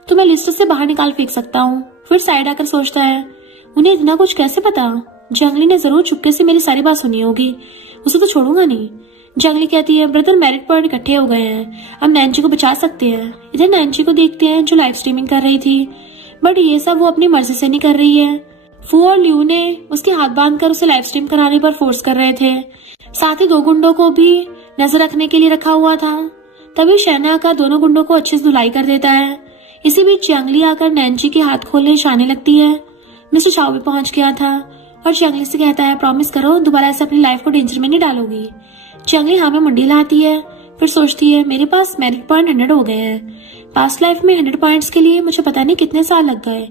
तुम्हें लिस्ट से बाहर निकाल फेंक सकता हूँ। फिर साइड आकर सोचता है उन्हें इतना कुछ कैसे पता? चांगली ने जरूर चुपके से मेरी सारी बात सुनी होगी, उसे तो छोड़ूंगा नहीं। चांगली कहती है ब्रदर मेरिट पॉइंट इकट्ठे हो गए हैं, अब नैन्सी को बचा सकते हैं। इधर नैन्सी को देखते हैं जो लाइव स्ट्रीमिंग कर रही थी, बट ये सब वो अपनी मर्जी से नहीं कर रही है। फू और लियू ने उसके हाथ बांधकर उसे लाइव स्ट्रीम कराने पर फोर्स कर रहे थे, साथ ही 2 गुंडों को भी नजर रखने के लिए रखा हुआ था। तभी शैन आकर दोनों गुंडों को अच्छे से धुलाई कर देता है। इसी बीच चांगली आकर नैन्सी के हाथ खोलने जाने लगती है। मिस्टर चाओ भी पहुंच गया था और चांगली से कहता है प्रॉमिस करो दोबारा ऐसे अपनी लाइफ को डेंजर में नहीं डालोगी। चांगली हाँ में मुंडी लाती है, फिर सोचती है मेरे पास मेरिट पॉइंट 100 हो गए हैं। पास्ट लाइफ में 100 पॉइंट्स के लिए मुझे पता नहीं कितने साल लग गए,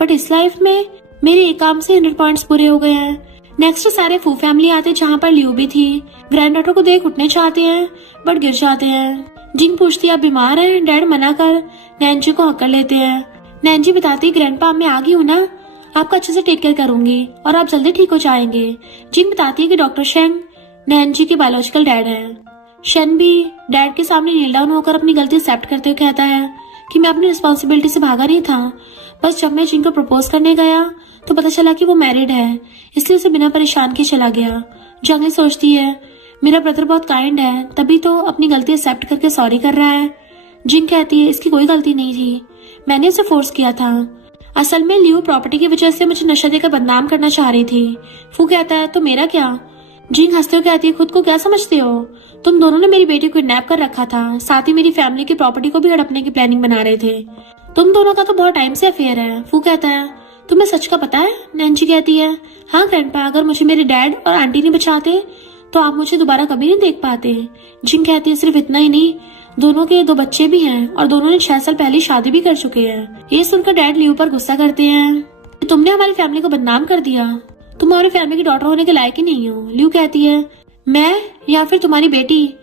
बट इस लाइफ में मेरे एक काम से 100 पॉइंट्स पूरे हो गए हैं। नेक्स्ट सारे फू फैमिली आते जहाँ पर लियू भी थी। ग्रैंड डॉटर को देख उठने चाहते हैं बट गिर जाते हैं। जिंग पूछती है आप बीमार हैं? डैड मना कर नैन्सी को हक कर लेते हैं। नैन्सी बताती ग्रैंडपा मैं आ गई हूँ ना, आपका अच्छे से टेक केयर करूंगी और आप जल्दी ठीक हो जाएंगे। जिंग बताती है कि डॉक्टर शेंग नैन्सी के बायोलॉजिकल डैड है। शेन भी डैड के सामने नील डाउन होकर अपनी गलती एक्सेप्ट करते हुए कहता है कि मैं अपनी रिस्पॉन्सिबिलिटी से भागा नहीं था, बस जब मैं जिंग को प्रपोज करने गया तो पता चला कि वो मैरिड है, इसलिए उसे बिना परेशान किए चला गया। चांगली सोचती है मेरा ब्रदर बहुत काइंड है, तभी तो अपनी गलती एक्सेप्ट करके सॉरी कर रहा है। जिंग कहती है इसकी कोई गलती नहीं थी, मैंने उसे फोर्स किया था। असल में लियो प्रॉपर्टी की वजह से मुझे नशा देकर बदनाम करना चाह रही थी। फू कहता है तो मेरा क्या? जिंग हंसते हुए कहती है खुद को क्या समझते हो? तुम दोनों ने मेरी बेटी को किडनैप कर रखा था, साथ ही मेरी फैमिली की प्रॉपर्टी को भी हड़पने की प्लानिंग बना रहे थे। तुम दोनों का तो बहुत टाइम से अफेयर है। फू कहता है तुम्हें सच का पता है? नैन्सी कहती है हाँ ग्रैंडपा, अगर मुझे मेरे डैड और आंटी नहीं बचाते तो आप मुझे दोबारा कभी नहीं देख पाते। जिंग कहती है सिर्फ इतना ही नहीं, दोनों के 2 बच्चे भी हैं और दोनों ने 6 साल पहले शादी भी कर चुके हैं। ये सुनकर डैड लियो पर गुस्सा करते हैं, तुमने हमारी फैमिली को बदनाम कर दिया, तुम हमारी फैमिली की डॉटर होने के लायक ही नहीं हो। लियो कहती है मैं या फिर तुम्हारी बेटी?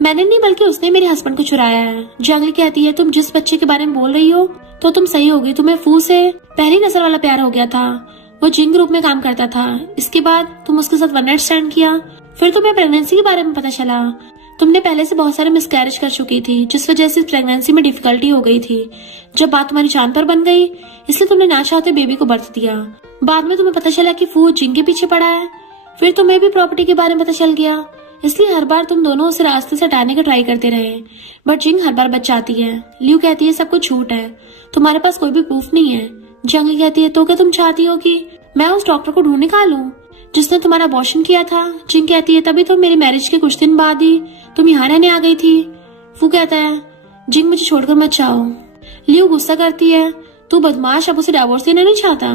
मैंने नहीं बल्कि उसने मेरे हस्बैंड को चुराया है। जंगली कहती है तुम जिस बच्चे के बारे में बोल रही हो तो तुम सही होगी, तुम्हें फू से पहली नजर वाला प्यार हो गया था। वो जिंग ग्रुप में काम करता था, इसके बाद तुम उसके साथ 1 नाइट स्टैंड किया, फिर तुम्हें प्रेगनेंसी के बारे में पता चला। तुमने पहले से बहुत सारे मिसकैरेज कर चुकी थी, जिस वजह से प्रेगनेंसी में डिफिकल्टी हो गई थी। जब बात तुम्हारी जान पर बन गई इसलिए तुमने ना चाहते बेबी को बर्थ दिया। बाद में तुम्हें पता चला कि फू जिंग के पीछे पड़ा है, फिर तुम्हें भी प्रॉपर्टी के बारे में पता चल गया, इसलिए हर बार तुम दोनों उसे रास्ते से हटाने का ट्राई करते रहे, बट जिंग हर बार बच जाती है। लियो कहती है सब कुछ झूठ है, तुम्हारे पास कोई भी प्रूफ नहीं है। जंगली कहती है तो क्या तुम चाहती हो कि मैं उस डॉक्टर को ढूंढ निकालूं जिसने तुम्हारा अबॉर्शन किया था? जिंग कहती है तभी तो मेरी मैरिज के कुछ दिन बाद ही तुम यहाँ रहने आ गई थी। फू कहता है जिंग मुझे छोड़कर मत जाओ। लियो गुस्सा करती है तू बदमाश, अब उसे डिवोर्स देना नहीं चाहता।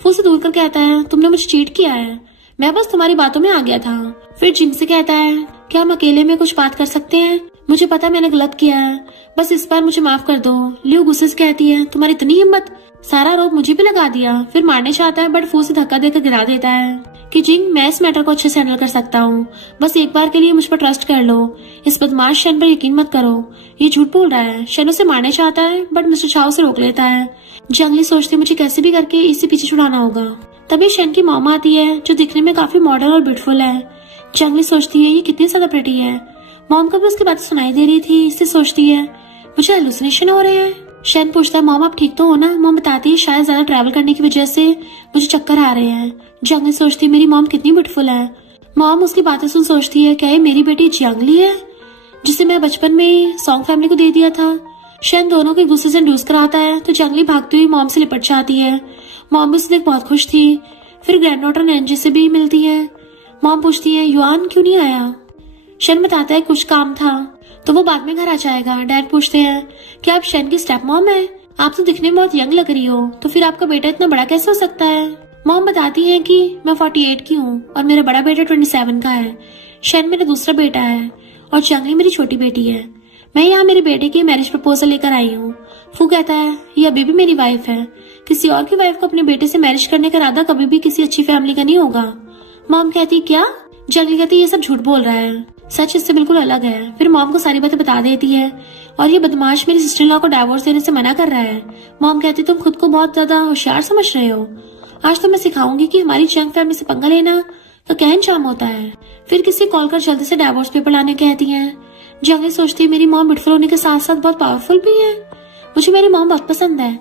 फू से दूर कर कहता है तुमने मुझे चीट किया है, मैं बस तुम्हारी बातों में आ गया था। फिर जिंग से कहता है क्या हम अकेले में कुछ बात कर सकते हैं? मुझे पता मैंने गलत किया है, बस इस बार मुझे माफ कर दो। लियो गुस्से से कहती है तुम्हारी इतनी हिम्मत, सारा आरोप मुझे भी लगा दिया। फिर मारने चाहता है बट फू से धक्का देकर गिरा देता है कि जिंग मैं इस मैटर को अच्छे से हैंडल कर सकता हूँ, बस एक बार के लिए मुझ पर ट्रस्ट कर लो, इस बदमाश शन पर यकीन मत करो, ये झूठ बोल रहा है। शन उसे मारने चाहता है बट मिस्टर चाओ से रोक लेता है। जंगली सोचते मुझे कैसे भी करके इससे पीछे छुड़ाना होगा। तभी शन की मॉम आती है जो दिखने में काफी मॉडर्न और ब्यूटीफुल है। जंगली सोचती है ये कितनी ज्यादा प्रिटी है। मॉम को भी उसकी बातें सुनाई दे रही थी, इससे सोचती है मुझे हेलुसिनेशन हो रहे हैं। शन पूछता है मॉम आप ठीक तो हो ना? मॉम बताती है शायद ज्यादा ट्रैवल करने की वजह से मुझे चक्कर आ रहे हैं। जंगली सोचती है मेरी मॉम कितनी ब्यूटीफुल है। मॉम उसकी बातें सुन सोचती है क्या ये मेरी बेटी जंगली है जिसे मैं बचपन में सॉन्ग फैमिली को दे दिया था। शन दोनों को एक दूसरे से इंट्रोड्यूस कराता है तो जंगली भागती हुई मॉम से लिपट जाती है। मॉम भी उसे देख बहुत खुश थी। फिर ग्रैंड डॉटर नैन्सी से भी मिलती है। मॉम पूछती है युआन क्यों नहीं आया? शन बताता है कुछ काम था तो वो बाद में घर आ जाएगा। डैड पूछते हैं क्या आप शन की स्टेप मॉम है? आप तो दिखने में बहुत यंग लग रही हो, तो फिर आपका बेटा इतना बड़ा कैसे हो सकता है? मॉम बताती है कि मैं 48 की हूँ और मेरा बड़ा बेटा 27 का है। शन मेरा दूसरा बेटा है और जंगली मेरी छोटी बेटी है। मैं यहाँ मेरे बेटे की मैरिज प्रपोजल लेकर आई हूँ। फू कहता है ये अभी भी मेरी वाइफ है, किसी और की वाइफ को अपने बेटे से मैरिज करने का इरादा कभी भी किसी अच्छी फैमिली का नहीं होगा। मॉम कहती क्या? जंगली कहती ये सब झूठ बोल रहा है, सच इससे बिल्कुल अलग है। फिर मॉम को सारी बातें बता देती है और ये बदमाश मेरी सिस्टर इन लॉ को डिवोर्स देने से मना कर रहा है। मॉम कहती तुम खुद को बहुत ज्यादा होशियार समझ रहे हो, आज तो मैं सिखाऊंगी कि हमारी जंग फैमिली से पंगा लेना तो क्या अंजाम होता है। फिर किसी कॉल कर जल्दी से डिवोर्स पेपर लाने कहती है। जंगली सोचती है मेरी मॉम ब्यूटीफुल होने के साथ साथ बहुत पावरफुल भी है, मुझे मेरी मॉम बहुत पसंद है,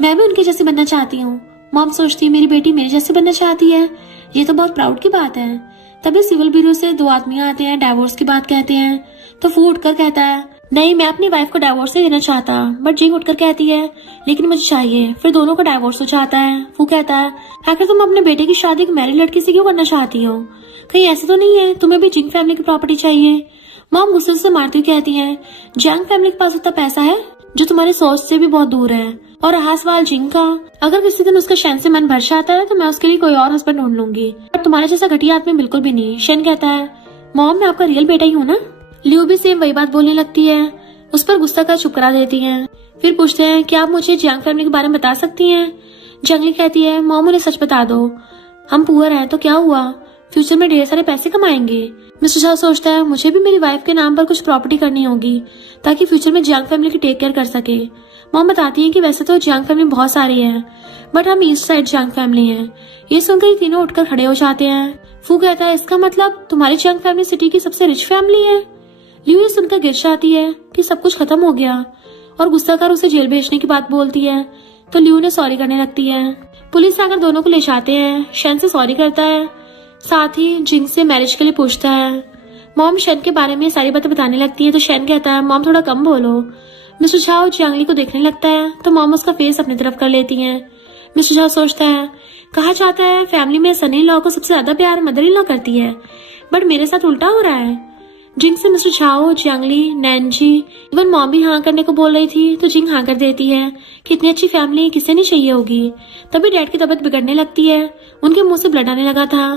मैं भी उनके जैसे बनना चाहती हूँ। मॉम सोचती है मेरी बेटी मेरे जैसे बनना चाहती है, ये तो बहुत प्राउड की बात है। तभी सिविल ब्यूरो से 2 आदमी आते हैं, डिवोर्स की बात कहते हैं तो फू उठकर कहता है नहीं मैं अपनी वाइफ को डिवोर्स नहीं देना चाहता। बट जिंग उठकर कहती है लेकिन मुझे चाहिए। फिर दोनों को डिवोर्स हो जाता है। फू कहता है आखिर तुम अपने बेटे की शादी एक मैरिड लड़की से क्यों करना चाहती हो? कहीं ऐसे तो नहीं है तुम्हें भी जिंग फैमिली की प्रॉपर्टी चाहिए? मॉम गुस्से से मारती हुई कहती है जंग फैमिली के पास उतना पैसा है जो तुम्हारी सोच से भी बहुत दूर है, और रहा सवाल जिंग का, अगर किसी दिन उसका शन से मन भर जाता है तो मैं उसके लिए कोई और हस्बैंड ढूंढ लूंगी, पर तुम्हारे जैसा घटिया आदमी बिल्कुल भी नहीं। शन कहता है मॉम मैं आपका रियल बेटा ही हूँ ना? लियो भी सेम वही बात बोलने लगती है, उस पर गुस्सा कर चुप करा देती है। फिर पूछते हैं क्या आप मुझे जंग फैमिली के बारे में बता सकती हैं? जंगली कहती है मॉम उन्हें सच बता दो, हम पुअर हैं तो क्या हुआ, फ्यूचर में ढेर सारे पैसे कमाएंगे। मिस्टर शाह सोचता है मुझे भी मेरी वाइफ के नाम पर कुछ प्रॉपर्टी करनी होगी ताकि फ्यूचर में जंग फैमिली की टेक केयर कर सके। मॉम बताती है कि वैसे तो जंग फैमिली बहुत सारी है बट हम ईस्ट साइड जंग फैमिली हैं। ये सुनकर ये तीनों उठकर खड़े हो जाते हैं। फू कहता है इसका मतलब तुम्हारी जंग फैमिली सिटी की सबसे रिच फैमिली है। लियो ये सुनकर गिर जाती है कि सब कुछ खत्म हो गया और गुस्सा कर उसे जेल भेजने की बात बोलती है तो लियो ने सॉरी करने लगती है। पुलिस आकर दोनों को ले जाते हैं। शन से सॉरी करता है, साथ ही जिंग से मैरिज के लिए पूछता है। मॉम शन के बारे में सारी बातें बताने लगती है तो शन कहता है मॉम थोड़ा कम बोलो। मिस्टर झाओ जियांगली को देखने लगता है तो मॉम उसका फेस अपनी तरफ कर लेती है। मिस्टर झाओ सोचता है, कहा जाता है फैमिली में सन इन लॉ को सबसे ज्यादा प्यार मदर इन लॉ करती है, बट मेरे साथ उल्टा हो रहा है। जिंग से मिस्टर झाओ, जियांगली, नैनजी, इवन मॉम भी हाँ करने को बोल रही थी तो जिंग हाँ कर देती है कि इतनी अच्छी फैमिली किसे नहीं चाहिए होगी। तभी डैड की तबीयत बिगड़ने लगती है, उनके मुंह से ब्लड आने लगा था।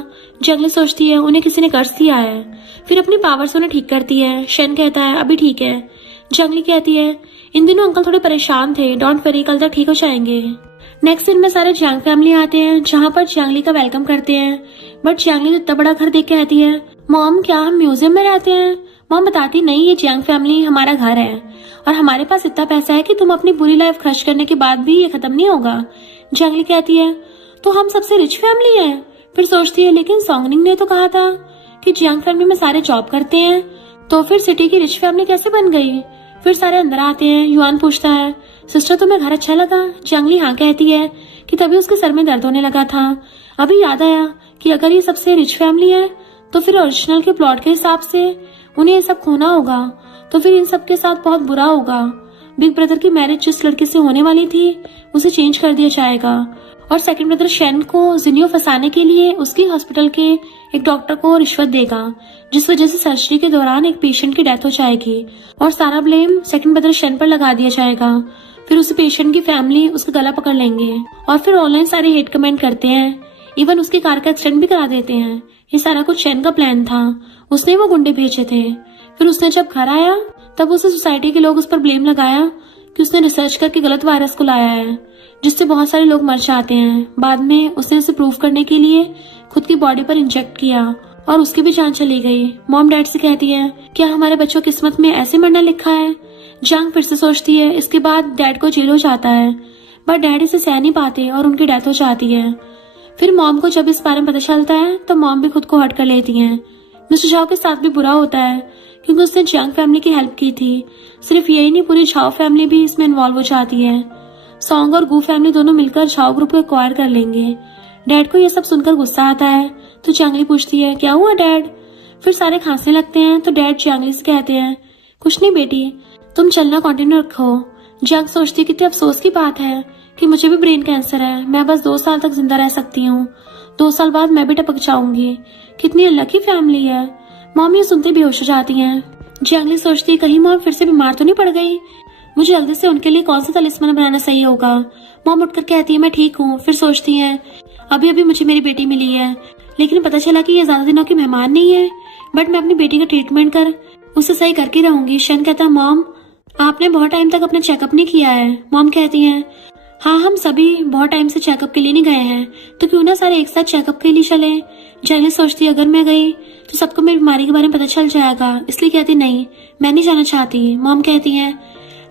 जियांगली सोचती है उन्हें किसी ने कर्ज दिया है, फिर अपनी पावर से उन्हें ठीक करती है। शन कहता है अभी ठीक है। जियांगली कहती है इन दिनों अंकल थोड़े परेशान थे, डोंट वरी कल तक ठीक हो जाएंगे। नेक्स्ट दिन में सारे जियांग फैमिली आते हैं जहाँ पर जियांगली का वेलकम करते हैं, बट जियांगली इतना बड़ा घर देख के कहती है मॉम क्या हम म्यूजियम में रहते हैं। मॉम बताती नहीं ये जियांग फैमिली हमारा घर है और हमारे पास इतना पैसा है कि तुम अपनी पूरी लाइफ खर्च करने के बाद भी ये खत्म नहीं होगा। जियांगली कहती है तो हम सबसे रिच फैमिली है। फिर सोचती है लेकिन सोंगनिंग ने तो कहा था कि जियांग फैमिली में सारे जॉब करते हैं, तो फिर सिटी की रिच फैमिली कैसे बन गई। फिर सारे अंदर आते हैं। युआन पूछता है सिस्टर तुम्हें घर अच्छा लगा। जियांगली हाँ कहती है कि तभी उसके सर में दर्द होने लगा था। अभी याद आया कि अगर ये सबसे रिच फैमिली है तो फिर ओरिजिनल के प्लॉट के हिसाब से उन्हें ये सब खोना होगा, तो फिर इन सब के साथ बहुत बुरा होगा। बिग ब्रदर की मैरिज जिस लड़के से होने वाली थी उसे चेंज कर दिया जाएगा और सेकंड ब्रदर शेन को जिनियो फंसाने के लिए उसकी हॉस्पिटल के एक डॉक्टर को रिश्वत देगा, जिस वजह से सर्जरी के दौरान एक पेशेंट की डेथ हो जाएगी और सारा ब्लेम सेकंड ब्रदर शेन पर लगा दिया जाएगा। फिर उस पेशेंट की फैमिली उसका गला पकड़ लेंगे और फिर ऑनलाइन सारे हेट कमेंट करते हैं, इवन उसकी कार का एक्सीडेंट भी करा देते हैं। ये सारा कुछ शेन का प्लान था, उसने वो गुंडे भेजे थे। फिर उसने जब घर आया तब उसे सोसाइटी के लोग उस पर ब्लेम लगाया कि उसने रिसर्च करके गलत वायरस को लाया है, जिससे बहुत सारे लोग मर जाते हैं। बाद में उसने इसे प्रूव करने के लिए खुद की बॉडी पर इंजेक्ट किया और उसकी भी जान चली गई। मॉम डैड से कहती है क्या हमारे बच्चों की किस्मत में ऐसे मरना लिखा है। जांग फिर से सोचती है। इसके बाद डैड को जेल हो जाता है, बट डैड इसे सह नहीं पाते और उनकी डेथ हो जाती है। फिर मॉम को जब इस बारे में पता चलता है तो मॉम भी खुद को हर्ट कर लेती हैं। मिस्टर झाओ के साथ भी बुरा होता है क्योंकि उसने जियांग फैमिली की हेल्प की थी। सिर्फ यही नहीं, पूरी झाओ फैमिली भी इसमें इन्वॉल्व हो जाती है। सॉन्ग और गू फैमिली दोनों मिलकर झाओ ग्रुप को एक्वायर कर लेंगे। डैड को यह सब सुनकर गुस्सा आता है तो जियांगली पूछती है क्या हुआ डैड। फिर सारे खांसने लगते हैं तो डैड जियांगली से कहते हैं कुछ नहीं बेटी, तुम चलना कंटिन्यू रखो। जियांग सोचती कितने अफसोस की बात है कि मुझे भी ब्रेन कैंसर है, मैं बस 2 साल तक जिंदा रह सकती हूँ, 2 साल बाद मैं भी टपक जाऊंगी। कितनी अनलकी फैमिली है। मॉम ये सुनते बेहोश हो जाती हैं। जियांगली सोचती कहीं मॉम फिर से बीमार तो नहीं पड़ गई, मुझे जल्दी से उनके लिए कौन सा तलिस्मान बनाना सही होगा। मॉम उठकर कहती है मैं ठीक हूँ। फिर सोचती है अभी अभी मुझे मेरी बेटी मिली है, लेकिन पता चला कि ये ज्यादा दिनों की मेहमान नहीं है, बट मैं अपनी बेटी का ट्रीटमेंट कर उसे सही करके रहूंगी। शन कहता है मॉम आपने बहुत टाइम तक अपना चेकअप नहीं किया है। मॉम कहती है हाँ हम सभी बहुत टाइम से चेकअप के लिए नहीं गए हैं, तो क्यों ना सारे एक साथ चेकअप के लिए चले। जियांगली सोचती है अगर मैं गई तो सबको मेरी बीमारी के बारे में पता चल जाएगा, इसलिए कहती नहीं मैं नहीं जाना चाहती। मॉम कहती है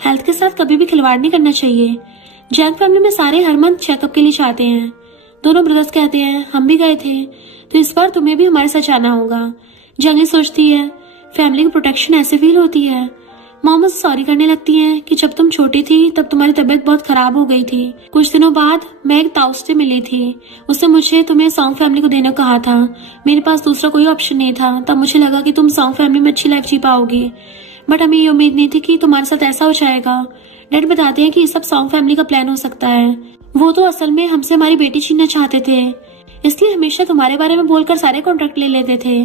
हेल्थ के साथ कभी भी खिलवाड़ नहीं करना चाहिए। जियांग फैमिली में सारे हर मंथ चेकअप के लिए जाते हैं। दोनों ब्रदर्स कहते हैं हम भी गए थे, तो इस बार तुम्हें भी हमारे साथ जाना होगा। जियांगली सोचती है फैमिली की प्रोटेक्शन ऐसे फील होती है। मॉम मुझसे सॉरी करने लगती हैं कि जब तुम छोटी थी तब तुम्हारी तबीयत बहुत खराब हो गई थी। कुछ दिनों बाद मैं एक ताऊ से मिली थी, उसने मुझे तुम्हें सॉन्ग फैमिली को देने को कहा था। मेरे पास दूसरा कोई ऑप्शन नहीं था, तब मुझे लगा कि तुम सॉन्ग फैमिली में अच्छी लाइफ जी पाओगी, बट हमें ये उम्मीद नहीं थी कि तुम्हारे साथ ऐसा हो जाएगा। डैड बताते हैं कि ये सब सॉन्ग फैमिली का प्लान हो सकता है, वो तो असल में हमसे हमारी बेटी छीनना चाहते थे, इसलिए हमेशा तुम्हारे बारे में बोलकर सारे कॉन्ट्रैक्ट ले लेते थे।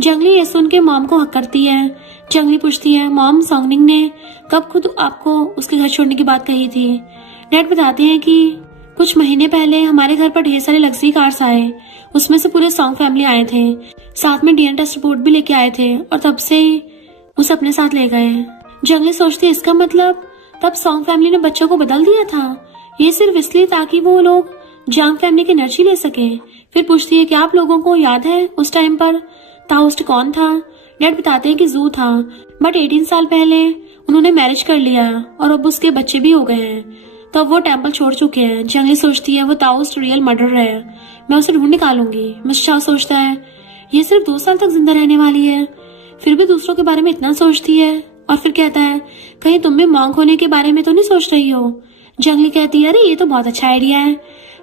जियांगली ये सुन के मॉम को हक करती है। जियांगली पूछती है मॉम सोंगनिंग ने कब खुद आपको उसके घर छोड़ने की बात कही थी। डैड बताते हैं कि कुछ महीने पहले हमारे घर पर ढेर सारे लग्जरी कार्स आए, उसमें से पूरे सॉन्ग फैमिली आए थे, साथ में डीएनए टेस्ट रिपोर्ट भी लेके आए थे और तब से उसे अपने साथ ले गए। जियांगली सोचती है इसका मतलब तब सॉन्ग फैमिली ने बच्चों को बदल दिया था, ये सिर्फ इसलिए ताकि वो लोग जियांग फैमिली की एनर्जी ले सके। फिर पूछती है क्या आप लोगों को याद है उस टाइम पर ताओस्ट कौन था। डैड बताते हैं कि जू था, बट 18 साल पहले उन्होंने मैरिज कर लिया और अब उसके बच्चे भी हो गए हैं, तो अब वो टेंपल छोड़ चुके हैं। जियांगली सोचती है वो ताओस्ट रियल मर्डर है, मैं उसे ढूंढ निकालूंगी। मिस्टर चाओ सोचता है ये सिर्फ 2 साल तक जिंदा रहने वाली है, फिर भी दूसरों के बारे में इतना सोचती है। और फिर कहता है कहीं तुम भी मॉन्क होने के बारे में तो नहीं सोच रही हो। जियांगली कहती है अरे ये तो बहुत अच्छा आइडिया है,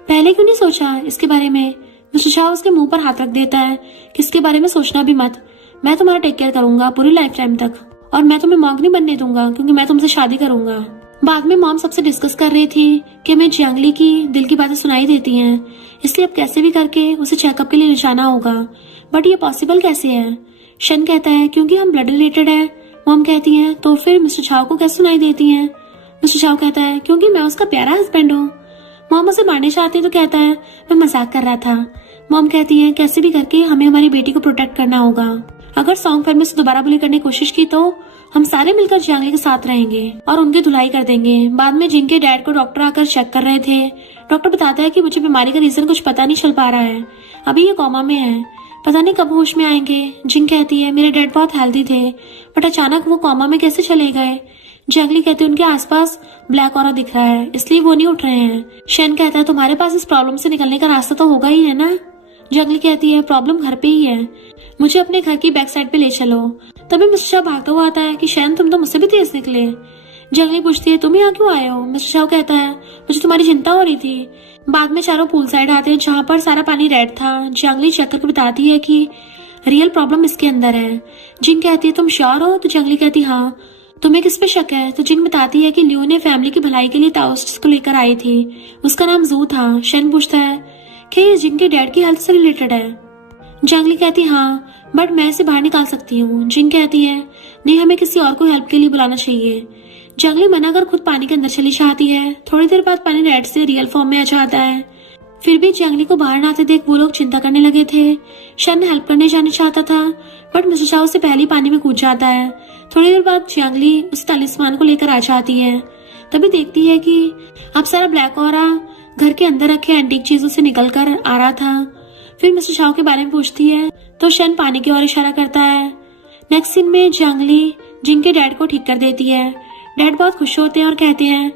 पहले क्यों नहीं सोचा इसके बारे में। मिस्टर चाओ उसके मुंह पर हाथ रख देता है कि इसके बारे में सोचना भी मत, मैं तुम्हारा टेक केयर करूंगा पूरी लाइफ टाइम तक, और मैं तुम्हें मॉन्क नहीं बनने दूंगा क्योंकि मैं तुमसे शादी करूंगा। बाद में मॉम सबसे डिस्कस कर रही थी कि मैं जियांगली की दिल की बातें सुनाई देती हैं, इसलिए अब कैसे भी करके उसे चेकअप के लिए ले जाना होगा। बट ये पॉसिबल कैसे है? शन कहता है क्योंकि हम ब्लड रिलेटेड है। मॉम कहती है तो फिर मिस्टर झाओ को कैसे सुनाई देती है? मिस्टर झाओ कहता है क्योंकि मैं उसका प्यारा हस्बैंड हूँ। मॉम उसे मारने चाहती है तो कहता है मैं मजाक कर रहा था। मॉम कहती है कैसे भी करके हमें हमारी बेटी को प्रोटेक्ट करना होगा। अगर सॉन्ग फैमिली से दोबारा बुली करने की कोशिश की तो हम सारे मिलकर जियांगली के साथ रहेंगे और उनकी धुलाई कर देंगे। बाद में जिंग के डैड को डॉक्टर आकर चेक कर रहे थे। डॉक्टर बताता है कि मुझे बीमारी का रीजन कुछ पता नहीं चल पा रहा है, अभी ये कोमा में है, पता नहीं कब होश में आएंगे। जिंग कहती है मेरे डैड बहुत हेल्दी थे बट अचानक वो कोमा में कैसे चले गए? जियांगली कहती है उनके आसपास ब्लैक ऑरा दिख रहा है इसलिए वो नहीं उठ रहे हैं। शेन कहता है तुम्हारे पास इस प्रॉब्लम से निकलने का रास्ता तो होगा ही है ना? जियांगली कहती है प्रॉब्लम घर पे ही है, मुझे अपने घर की बैक साइड पे ले चलो। तभी मिस्टर शाह भागता हुआ आता है कि शैन तुम तो मुझसे भी तेज निकले। जियांगली पूछती है तुम यहाँ क्यों आए हो? मिस्टर शाह कहता है मुझे तुम्हारी चिंता हो रही थी। बाद में चारों पूल साइड आते हैं जहाँ पर सारा पानी रेड था। जियांगली चेक करके बताती है कि रियल प्रॉब्लम इसके अंदर है। जिंग कहती है तुम श्योर हो? तो जियांगली कहती हाँ। तुम्हें किस पे शक है? तो जिंग बताती है कि लियो ने फैमिली की भलाई के लिए ताओस्ट को लेकर आई थी, उसका नाम जू था। शेन पूछता है कि ये जिंग के डैड की हेल्थ से रिलेटेड है? जियांगली कहती हाँ बट मैं इसे बाहर निकाल सकती हूँ। जिंग कहती है नहीं, हमें किसी और को हेल्प के लिए बुलाना चाहिए। जियांगली मना कर खुद पानी के अंदर चली जाती है। थोड़ी देर बाद पानी रेड से रियल फॉर्म में आ जाता है। फिर भी जियांगली को बाहर आते देख वो लोग चिंता करने लगे थे। शन हेल्प करने जाना चाहता था बट मिस्टर शाह से पहले ही पानी में कूद जाता है। थोड़ी देर बाद जियांगली उस तालिस्मान को लेकर आ जाती है। तभी देखती है कि अब सारा ब्लैक ऑरा घर के अंदर रखे एंटीक चीजों से निकल कर आ रहा था। फिर मिस्टर शाह के बारे में पूछती है तो शन पानी की ओर इशारा करता है। नेक्स्ट सीन में जियांगली जिंग के डैड को ठीक कर देती है। डैड बहुत खुश होते हैं और कहते हैं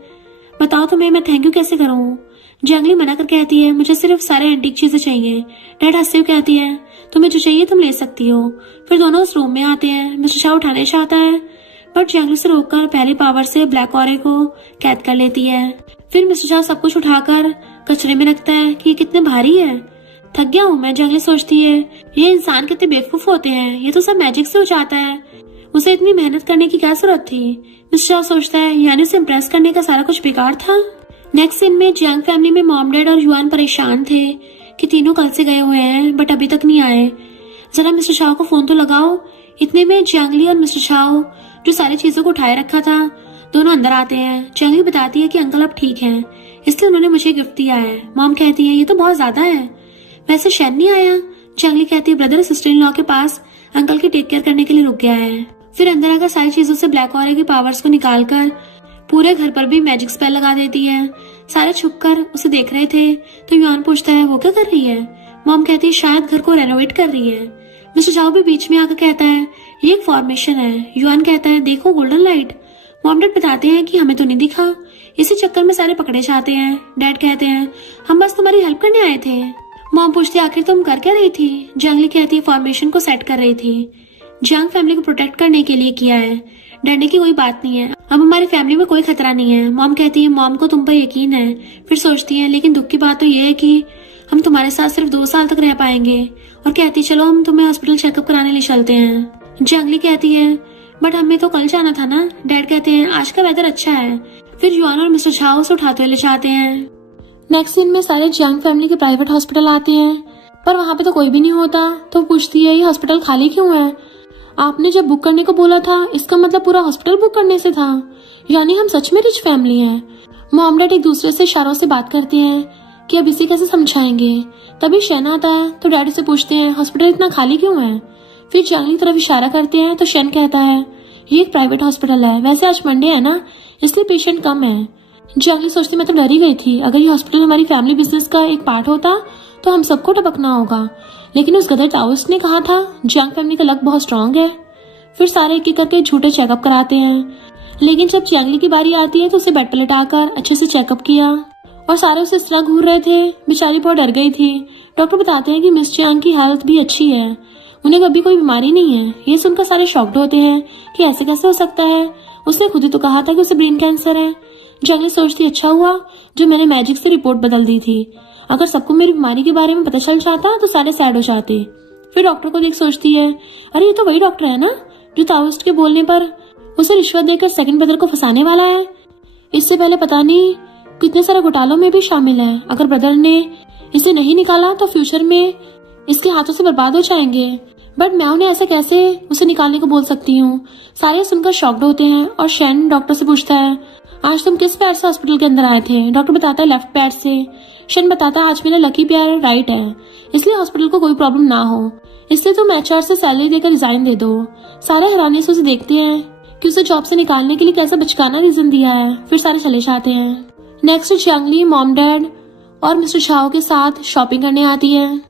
बताओ तुम्हें मैं थैंक यू कैसे करूं? जियांगली मना कर कहती है मुझे सिर्फ सारे एंटीक चीजें चाहिए। डैड हंसते हुए कहती है तुम्हें जो चाहिए तुम ले सकती हो। फिर दोनों उस रूम में आते हैं। मिस्टर शाह उठाने चाहता है बट जियांगली से रोककर पहली पावर से ब्लैक ऑरे को कैद कर लेती है। फिर मिस्टर शाह सब कुछ उठाकर कचरे में रखता है कि ये कितने भारी है, थक गया हूँ मैं। जियांगली सोचती है ये इंसान कितने बेवकूफ होते हैं, ये तो सब मैजिक से हो जाता है, उसे इतनी मेहनत करने की क्या जरूरत थी। मिस्टर शाह सोचता है यानी उसे इम्प्रेस करने का सारा कुछ बेकार था। नेक्स्ट सीन में जियांग फैमिली में मॉम डैड और युआन परेशान थे कि तीनों कल से गए हुए हैं बट अभी तक नहीं आए, जरा मिस्टर शाह को फोन तो लगाओ। इतने में जियांगली और मिस्टर शाह जो सारी चीजों को उठाए रखा था दोनों अंदर आते हैं। जियांगली बताती है कि अंकल अब ठीक हैं, इसलिए उन्होंने मुझे गिफ्ट दिया है। मॉम कहती है ये तो बहुत ज्यादा है, वैसे शैन नहीं आया? जियांगली कहती है ब्रदर सिस्टर इन लॉ के पास अंकल की टेक केयर करने के लिए रुक गया है। फिर अंदर आकर सारी चीजों से ब्लैक ऑरे की पावर्स को निकालकर पूरे घर पर भी मैजिक स्पेल लगा देती है। सारे छुपकर उसे देख रहे थे तो युआन पूछता है वो क्या कर रही है? मॉम कहती है शायद घर को रेनोवेट कर रही है। मिस्टर चाओ भी बीच में आकर कहता है ये एक फॉर्मेशन है। युआन कहता है देखो गोल्डन लाइट। मॉम डैड बताते हैं कि हमें तो नहीं दिखा, इसी चक्कर में सारे पकड़े जाते हैं। डैड कहते हैं हम बस तुम्हारी हेल्प करने आए थे। मॉम पूछती है आखिर तुम कर क्या रही थी? जियांगली कहती है फॉर्मेशन को सेट कर रही थी, जियांग फैमिली को प्रोटेक्ट करने के लिए किया है, डरने की कोई बात नहीं है, अब हमारी फैमिली में कोई खतरा नहीं है। मॉम कहती है मॉम को तुम पर यकीन है। फिर सोचती है लेकिन दुख की बात तो ये है कि हम तुम्हारे साथ सिर्फ 2 साल तक रह पाएंगे, और कहती है चलो हम तुम्हें हॉस्पिटल चेकअप कराने ले चलते हैं। जियांगली कहती है बट हमें तो कल जाना था ना। डैड कहते हैं आज का वेदर अच्छा है। फिर युआन और मिस्टर झाओ उसे उठाते हुए ले जाते हैं। नेक्स्ट सीन में सारे जियांग फैमिली के प्राइवेट हॉस्पिटल आते हैं पर वहाँ पे तो कोई भी नहीं होता। तो पूछती है ये हॉस्पिटल खाली क्यों है? आपने जब बुक करने को बोला था इसका मतलब पूरा हॉस्पिटल बुक करने से था, यानी हम सच में रिच फैमिली हैं। मॉम डैड एक दूसरे से इशारों से बात करते हैं कि अब इसे कैसे समझाएंगे। तभी शैन आता है तो डैडी से पूछते हैं हॉस्पिटल इतना खाली क्यों है। फिर जियांग की तरफ इशारा करते हैं तो शैन कहता है ये एक प्राइवेट हॉस्पिटल है, वैसे आज मंडे है ना इसलिए पेशेंट कम है। जियांगली सोचती मैं तो डर ही गई थी, अगर ये हॉस्पिटल हमारी फैमिली बिजनेस का एक पार्ट होता तो हम सबको टपकना होगा, लेकिन उस गधे ताओस्ट ने कहा था जियांग फैमिली का लक बहुत स्ट्रांग है। फिर सारे एक एक करके झूठे चेकअप कराते हैं, लेकिन जब जियांगली की बारी आती है तो उसे बेड पर लिटाकर अच्छे से चेकअप किया और सारे उसे इस तरह घूर रहे थे, बेचारी बहुत डर गई थी। डॉक्टर बताते हैं कि मिस जियांग की हेल्थ भी अच्छी है, उन्हें कभी कोई बीमारी नहीं है। ये सुनकर सारे शॉक्ड होते हैं कि ऐसे कैसे हो सकता है, उसने खुद ही तो कहा था कि उसे ब्रेन कैंसर है। जियांगली सोचती अच्छा हुआ जो मैंने मैजिक से रिपोर्ट बदल दी थी, अगर सबको मेरी बीमारी के बारे में पता चल जाता तो सारे सैड हो जाते। फिर डॉक्टर को देख सोचती है, अरे ये तो वही डॉक्टर है ना जो ताओइस्ट के बोलने पर उसे रिश्वत देकर सेकंड ब्रदर को फंसाने वाला है। इससे पहले पता नहीं कितने सारे घोटालों में भी शामिल है। अगर ब्रदर ने इसे नहीं निकाला तो फ्यूचर में इसके हाथों से बर्बाद हो जाएंगे। बट मैं उन्हें ऐसे कैसे उसे निकालने को बोल सकती हूँ। सारे सुनकर शॉक्ड होते हैं और शैन डॉक्टर से पूछता है, आज तुम किस पैर से हॉस्पिटल के अंदर आए थे? डॉक्टर बताता है लेफ्ट पैर से। शैन बताता है आज मेरा लकी पैर राइट है, इसलिए हॉस्पिटल को कोई प्रॉब्लम ना हो, इसलिए तुम HR से सैलरी देकर रिजाइन दे दो। सारे हैरानी से उसे देखते हैं कि उसे जॉब से निकालने के लिए कैसा बचकाना रीजन दिया है। फिर सारे चले जाते हैं। नेक्स्ट चांगली मॉम डैड और मिस्टर शाओ के साथ शॉपिंग करने आती है।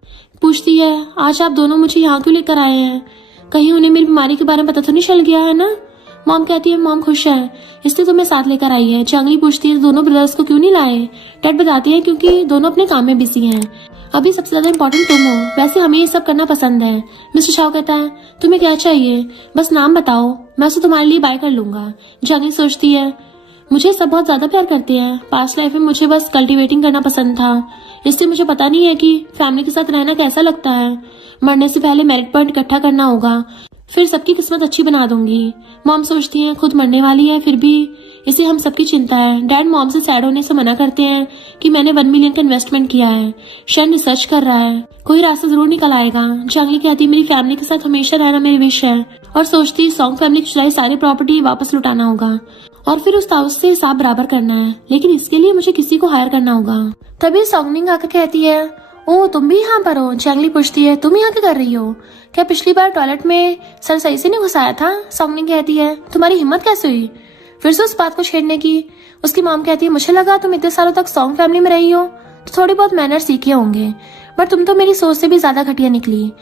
पूछती है, आज आप दोनों मुझे यहाँ क्यों लेकर आए हैं? कहीं उन्हें मेरी बीमारी के बारे में पता तो नहीं चल गया है ना? मॉम कहती है, मॉम खुश है इसलिए तुम्हें साथ लेकर आई है। चांगली पूछती है, दोनों ब्रदर्स को क्यों नहीं लाए? डैड बताती है, क्योंकि दोनों अपने काम में बिजी हैं, अभी सबसे ज्यादा इम्पोर्टेंट तुम हो, वैसे हमें ये सब करना पसंद है। मिस्टर शाओ कहता है, तुम्हें क्या चाहिए, बस नाम बताओ, मैं उसे तुम्हारे लिए बाय कर लूंगा। चांगली सोचती है, मुझे सब बहुत ज्यादा प्यार करते हैं, पास्ट लाइफ में मुझे बस कल्टीवेटिंग करना पसंद था, इसलिए मुझे पता नहीं है कि फैमिली के साथ रहना कैसा लगता है। मरने से पहले मेरिट पॉइंट इकट्ठा करना होगा, फिर सबकी किस्मत अच्छी बना दूंगी। मॉम सोचती है, खुद मरने वाली है फिर भी इसे हम सबकी चिंता है। डैड मॉम से सैड होने से मना करते हैं कि मैंने 1 मिलियन का इन्वेस्टमेंट किया है, शैन रिसर्च कर रहा है, कोई रास्ता जरूर निकल आएगा। चांगली कहती है, मेरी फैमिली के साथ हमेशा रहना मेरी विश है, और सोचती सॉन्ग फैमिली की चुराई सारी प्रॉपर्टी वापस लुटाना होगा और फिर उस ताउस से हिसाब बराबर करना है, लेकिन इसके लिए मुझे किसी को हायर करना होगा। तभी सॉन्गनिंग आकर कहती है, ओ तुम भी यहाँ पर हो? चांगली पूछती है, तुम यहाँ क्या कर रही हो? क्या पिछली बार टॉयलेट में सर सही से नहीं घुसाया था? सॉन्गनिंग कहती है, तुम्हारी हिम्मत कैसे हुई फिर से उस बात को छेड़ने की? उसकी मॉम कहती है, मुझे लगा तुम इतने सालों तक सॉन्ग फैमिली में रही हो तो थोड़ी बहुत मैनर सीखे होंगे, बट तुम तो मेरी सोच से भी ज्यादा घटिया निकली।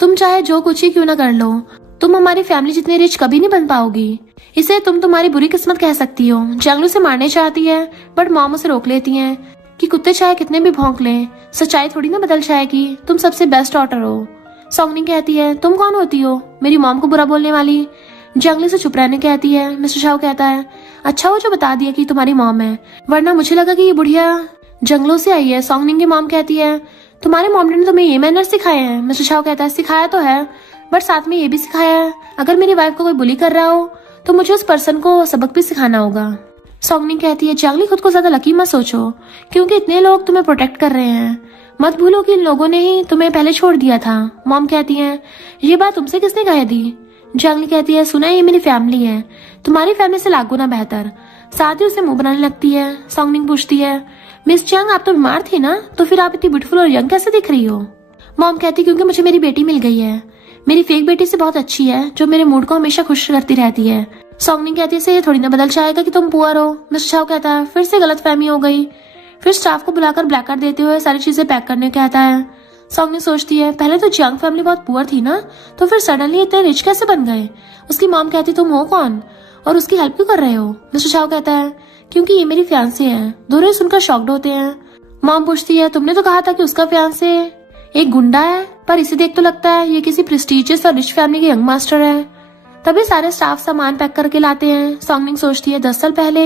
तुम चाहे जो कुछ ही क्यों ना कर लो, तुम हमारी फैमिली जितनी रिच कभी नहीं बन पाओगी, इसे तुम तुम्हारी बुरी किस्मत कह सकती हो। चांगली से मारने चाहती है बट मॉम उसे रोक लेती है कि कुत्ते चाहे कितने भी भौंक लें, सच्चाई थोड़ी ना बदल जाएगी, तुम सबसे बेस्ट डॉटर हो। सॉन्गनिंग कहती है, तुम कौन होती हो मेरी मॉम को बुरा बोलने वाली? चांगली से चुप रहने कहती है। मिस्टर शाओ कहता है, अच्छा वो जो बता दिया कि तुम्हारी मॉम है, वरना मुझे लगा कि ये बुढ़िया जंगलों से आई है। सॉन्गनिंग की मॉम कहती है, तुम्हारे मॉम ने तुम्हें ये मैनर सिखाए हैं? मिस्टर शाओ कहता है, सिखाया तो है बट साथ में ये भी सिखाया है अगर मेरी वाइफ को कोई बुली कर रहा हो तो मुझे उस पर्सन को सबक भी सिखाना होगा। सॉन्गनिंग कहती है, चांगली खुद को ज्यादा लकी मत सोचो, क्योंकि इतने लोग तुम्हें प्रोटेक्ट कर रहे हैं, मत भूलो कि इन लोगों ने ही तुम्हें पहले छोड़ दिया था। मॉम कहती है, ये बात तुमसे किसने कह दी? चांगली कहती है, सुना ये मेरी फैमिली है, तुम्हारी फैमिली से लाख गुना बेहतर। साथ ही उसे मुंह बनाने लगती है। सॉन्गनिंग पूछती है, मिस चांग आप तो बीमार थी ना, तो फिर आप इतनी ब्यूटीफुल और यंग कैसे दिख रही हो? मॉम कहती, क्योंकि मुझे मेरी बेटी मिल गई है, मेरी फेक बेटी से बहुत अच्छी है जो मेरे मूड को हमेशा खुश करती रहती है। सॉन्गनिंग कहती है, ये थोड़ी ना बदल जाएगा कि तुम पुअर हो। मिस्टर शाओ कहता है, फिर से गलतफहमी हो गई। फिर स्टाफ को बुलाकर ब्लैक कार्ड देते हुए सारी चीजें पैक करने कहता है। सॉन्गनिंग सोचती है, पहले तो जंग फैमिली बहुत पुअर थी ना, तो फिर सडनली इतने रिच कैसे बन गए? उसकी मॉम कहती, तुम हो कौन और उसकी हेल्प क्यों कर रहे हो? मिस्टर शाओ कहता है, क्योंकि ये मेरी फियांसे है। दोनों सुनकर शॉक्ड होते हैं। मॉम पूछती है, तुमने तो कहा था कि उसका फियांसे एक गुंडा है, पर इसे देख तो लगता है ये किसी प्रेस्टीजियस और रिच फैमिली के यंग मास्टर है। तभी सारे स्टाफ सामान पैक करके लाते हैं। सॉन्गनिंग सोचती है, 10 साल पहले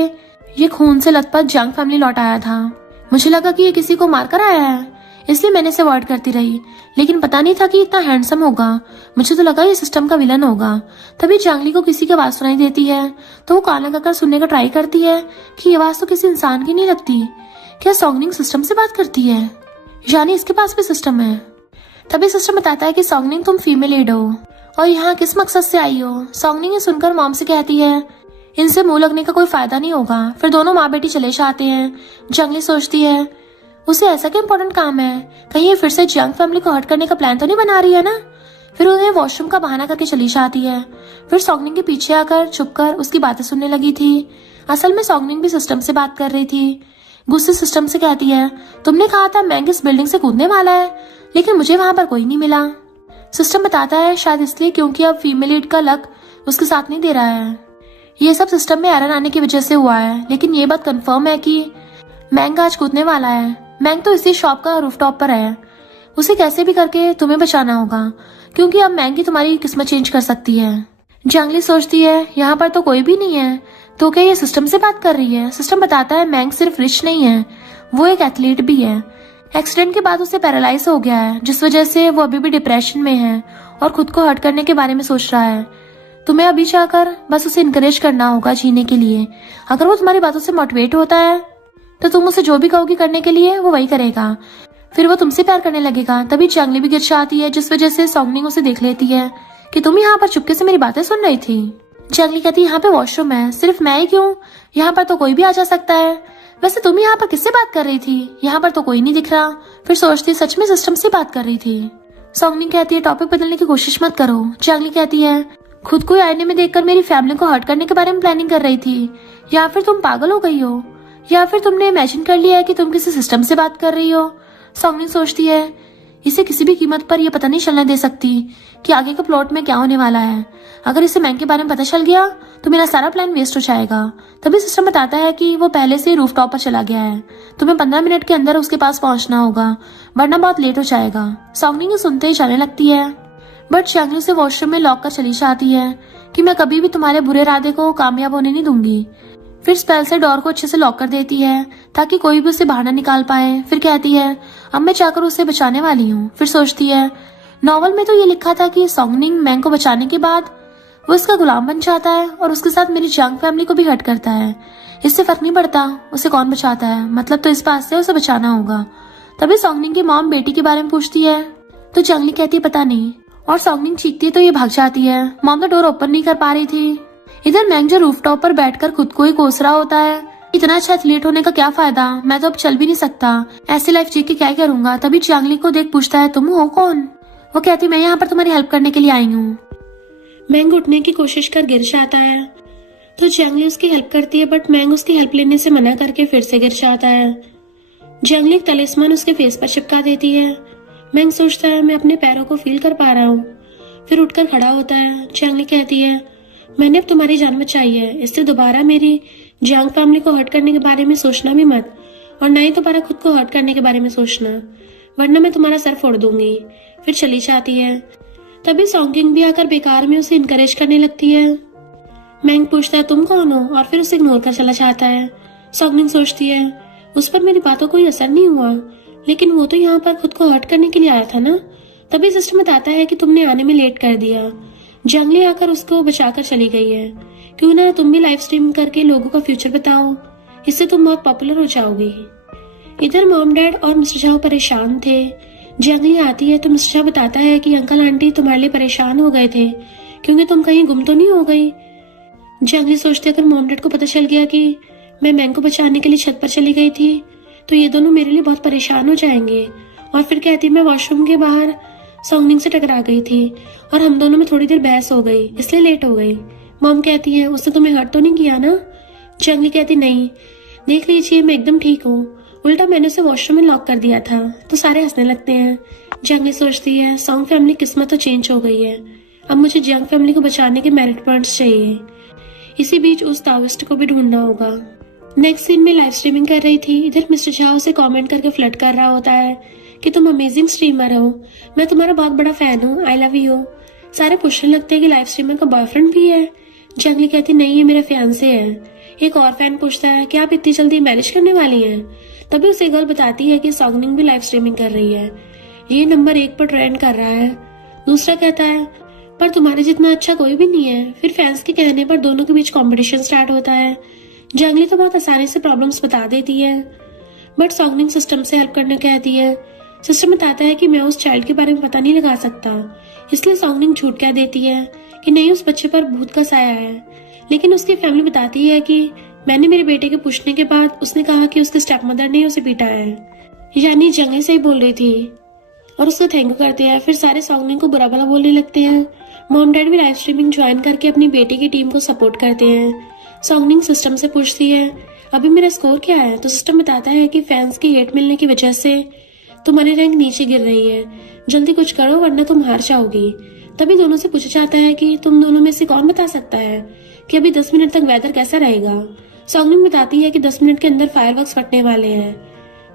ये खून से लथपथ जंग फैमिली लौट आया था, मुझे लगा कि ये किसी को मारकर आया है, इसलिए मैंने इसे अवॉइड करती रही, लेकिन पता नहीं था कि इतना हैंडसम होगा, मुझे तो लगा ये सिस्टम का विलन होगा। तभी चांगली को किसी की आवाज सुनाई देती है, तो वो कान लगाकर सुनने का ट्राई करती है कि ये आवाज तो किसी इंसान की नहीं लगती। क्या सॉन्गनिंग सिस्टम से बात करती है? यानी इसके पास भी सिस्टम है। तभी सिस्टम बताता है कि सॉन्गनिंग तुम फीमेल एड हो और यहाँ किस मकसद से आई हो? सॉन्गनिंग सुनकर मॉम से कहती है, इनसे मुंह लगने का कोई फायदा नहीं होगा। फिर दोनों माँ बेटी चले जाते हैं। चांगली सोचती है, उसे ऐसा क्या इम्पोर्टेंट काम है, कहीं ये फिर से जंग फैमिली को हर्ट करने का प्लान तो नहीं बना रही है ना? फिर उन्हें वॉशरूम का बहाना करके चली जाती है। फिर सॉन्गनिंग के पीछे आकर छुपकर उसकी बातें सुनने लगी थी। असल में सॉन्गनिंग भी सिस्टम से बात कर रही थी। गुस्से सिस्टम से कहती है, तुमने कहा था मैंग इस बिल्डिंग से कूदने वाला है, लेकिन मुझे वहां पर कोई नहीं मिला। सिस्टम बताता है, शायद इसलिए क्योंकि अब फीमेल लीड का लक उसके साथ नहीं दे रहा है। ये सब सिस्टम में एरर आने की वजह से हुआ है, लेकिन ये बात कंफर्म है कि मैंग आज कूदने वाला है। मैंग तो इसी शॉप का रूफटॉप पर है, उसे कैसे भी करके तुम्हें बचाना होगा, क्योंकि अब मैंग ही तुम्हारी किस्मत चेंज कर सकती है। चांगली सोचती है, यहाँ पर तो कोई भी नहीं है, तो क्या ये सिस्टम से बात कर रही है? सिस्टम बताता है, मैंग सिर्फ रिच नहीं है, वो एक एथलीट भी है। एक्सीडेंट के बाद उसे पैरालाइज हो गया है, जिस वजह से वो अभी भी डिप्रेशन में है और खुद को हर्ट करने के बारे में सोच रहा है। तुम्हें अभी जाकर बस उसे इनकरेज करना होगा जीने के लिए। अगर वो तुम्हारी बातों से मोटिवेट होता है तो तुम उसे जो भी कहोगी करने के लिए वो वही करेगा। फिर वो तुमसे प्यार करने लगेगा। तभी चांगली भी गिर आती है, जिस वजह से सॉन्गनिंग उसे देख लेती है कि तुम यहाँ पर चुपके से मेरी बातें सुन रही थी। चांगली कहती है यहाँ पे वॉशरूम है, सिर्फ मैं ही क्यों, यहाँ पर तो कोई भी आ जा सकता है। वैसे तुम यहाँ पर किससे बात कर रही थी, यहाँ पर तो कोई नहीं दिख रहा। फिर सोचती सच में सिस्टम से बात कर रही थी। सॉन्गनिंग कहती है टॉपिक बदलने की कोशिश मत करो। चांगली कहती है खुद को आईने में देखकर मेरी फैमिली को हर्ट करने के बारे में प्लानिंग कर रही थी, या फिर तुम पागल हो गई हो, या फिर तुमने इमेजिन कर लिया है कि तुम किसी सिस्टम से बात कर रही हो। सॉन्गनिंग सोचती है इसे किसी भी कीमत पर यह पता नहीं चलने दे सकती कि आगे के प्लॉट में क्या होने वाला है। अगर इसे मैंग के बारे में पता चल गया तो मेरा सारा प्लान वेस्ट हो जाएगा। तभी सिस्टम बताता है कि वो पहले से रूफटॉप पर चला गया है। तुम्हें 15 मिनट के अंदर उसके पास पहुंचना होगा, वरना बहुत लेट हो जाएगा। सॉन्गनिंग सुनते ही जाने लगती है, बट चांगली उसे वॉशरूम में लॉक कर चली जाती है कि मैं कभी भी तुम्हारे बुरे इरादे को कामयाब होने नहीं दूंगी। फिर स्पेल से डोर को अच्छे से लॉक कर देती है ताकि कोई भी उसे बाहर न निकाल पाए। फिर कहती है अब मैं जाकर उसे बचाने वाली हूँ। फिर सोचती है नॉवल में तो ये लिखा था कि सॉन्गनिंग मैंग को बचाने के बाद वो इसका गुलाम बन जाता है और उसके साथ मेरी जंग फैमिली को भी हर्ट करता है। इससे फर्क नहीं पड़ता उसे कौन बचाता है, मतलब तो इस बात से उसे बचाना होगा। तभी सॉन्गनिंग की मॉम बेटी के बारे में पूछती है तो चांगली कहती है पता नहीं, और सॉन्गनिंग चीखती है तो ये भाग जाती है। मॉम तो डोर ओपन नहीं कर पा रही थी। इधर मैंग जो रूफटॉप पर बैठकर खुद को ही कोस रहा होता है, इतना अच्छा एथलीट होने का क्या फायदा, मैं तो अब चल भी नहीं सकता, ऐसी लाइफ जी के क्या करूंगा। तभी चांगली को देख पूछता है तुम हो कौन। वो कहती मैं यहाँ पर तुम्हारी हेल्प करने के लिए आई हूँ। मैंग उठने की कोशिश कर गिर जाता है तो चांगली उसकी हेल्प करती है, बट मैंग उसकी हेल्प लेने से मना करके फिर से गिर जाता है। चांगली एक तलिस्मान उसके फेस पर चिपका देती है। मैंग सोचता है मैं अपने पैरों को फील कर पा रहा हूँ। फिर उठकर खड़ा होता है। चांगली कहती है मैंने अब तुम्हारी जान बचाई है, इससे दोबारा मेरी जंग फैमिली को हर्ट करने के बारे में सोचना भी मत, और न ही दोबारा खुद को हर्ट करने के बारे में सोचना, वरना मैं तुम्हारा सर फोड़ दूंगी। फिर चली जाती है। तभी सॉन्गनिंग भी आकर बेकार में उसे इनकरेज करने लगती है। मैंग पूछता है तुम कौन हो, और फिर उसे इग्नोर कर चला जाता है। सॉन्गनिंग सोचती है उस पर मेरी बातों कोई असर नहीं हुआ, लेकिन वो तो यहाँ पर खुद को हर्ट करने के लिए आया था ना। तभी सिस्टम बताता है कि तुमने आने में लेट कर दिया। जंगली आकर उसको बचाकर चली गई है। क्यों ना तुम भी लाइव स्ट्रीम करके लोगों का फ्यूचर बताओ, इससे तुम बहुत पॉपुलर हो जाओगी। इधर मॉम डैड और मिस्टर झाओ परेशान थे। जंगली आती है तो मिस्टर झाओ बताता है कि अंकल आंटी तुम्हारे लिए परेशान हो गए थे क्योंकि तुम कहीं गुम तो नहीं हो गई। जंगली सोचते अगर मॉम डैड को पता चल गया कि मैं मैंग को बचाने के लिए छत पर चली गई थी तो ये दोनों मेरे लिए बहुत परेशान हो जाएंगे। और फिर कहती मैं वॉशरूम के बाहर सॉन्गनिंग से टकरा गई थी और हम दोनों में थोड़ी देर बहस हो गई, इसलिए लेट हो गई। मॉम कहती है उसने तुम्हें हर्ट तो नहीं किया ना। जंगली कहती नहीं, देख लीजिए मैं एकदम ठीक हूँ, उल्टा मैंने उसे वॉशरूम में लॉक कर दिया था। तो सारे हंसने लगते हैं। जंगली सोचती है सॉन्ग फैमिली किस्मत तो चेंज हो गई है, अब मुझे जंग फैमिली को बचाने के मेरिट पॉइंट्स चाहिए। इसी बीच उस ताओइस्ट को भी ढूंढना होगा। नेक्स्ट सीन में लाइव स्ट्रीमिंग कर रही थी। इधर मिस्टर झाओ से कमेंट करके फ्लर्ट कर रहा होता है कि तुम अमेजिंग स्ट्रीमर हो, मैं तुम्हारा बहुत बड़ा फैन हूँ, आई लव यू। सारे पूछने लगते हैं कि लाइव स्ट्रीमर का बॉयफ्रेंड भी है। जंगली कहती नहीं, ये मेरा फियांसे है। एक और फैन पूछता है क्या आप इतनी जल्दी मैरिज करने वाली हैं? तभी उसे गर्ल बताती है कि सॉन्गनिंग भी लाइव स्ट्रीमिंग कर रही है, ये नंबर 1 पर ट्रेंड कर रहा है। दूसरा कहता है पर तुम्हारे जितना अच्छा कोई भी नहीं है। फिर फैंस के कहने पर दोनों के बीच कंपटीशन स्टार्ट होता है। जंगली तो बहुत आसानी से प्रॉब्लम्स बता देती है, बट सॉन्गनिंग सिस्टम से हेल्प करने कहती है। सिस्टम बताता है कि मैं उस चाइल्ड के बारे में पता नहीं लगा सकता, इसलिए सॉन्गनिंग झूठ कह देती है कि नहीं उस बच्चे पर भूत का साया है। लेकिन उसकी फैमिली बताती है कि मैंने मेरे बेटे के पूछने के बाद उसने कहा कि उसके स्टेप मदर ने उसे पीटा है, यानी जंगली से ही बोल रही थी, और उसको थैंक यू करते हैं। फिर सारे सॉन्गनिंग को बुरा भला बोलने लगते हैं। मॉम डैड भी लाइव स्ट्रीमिंग ज्वाइन करके अपनी बेटी की टीम को सपोर्ट करते हैं। सॉन्गनिंग सिस्टम से पूछती है अभी मेरा स्कोर क्या है, तो सिस्टम बताता है कि फैंस की हेट मिलने की वजह से तुम्हारी रैंक नीचे गिर रही है, जल्दी कुछ करो वरना तुम हार जाओगी। तभी दोनों से पूछा जाता है कि तुम दोनों में से कौन बता सकता है कि अभी 10 मिनट तक वेदर कैसा रहेगा। सॉन्गनिंग बताती है कि 10 मिनट के अंदर फायरवर्क्स फटने वाले हैं।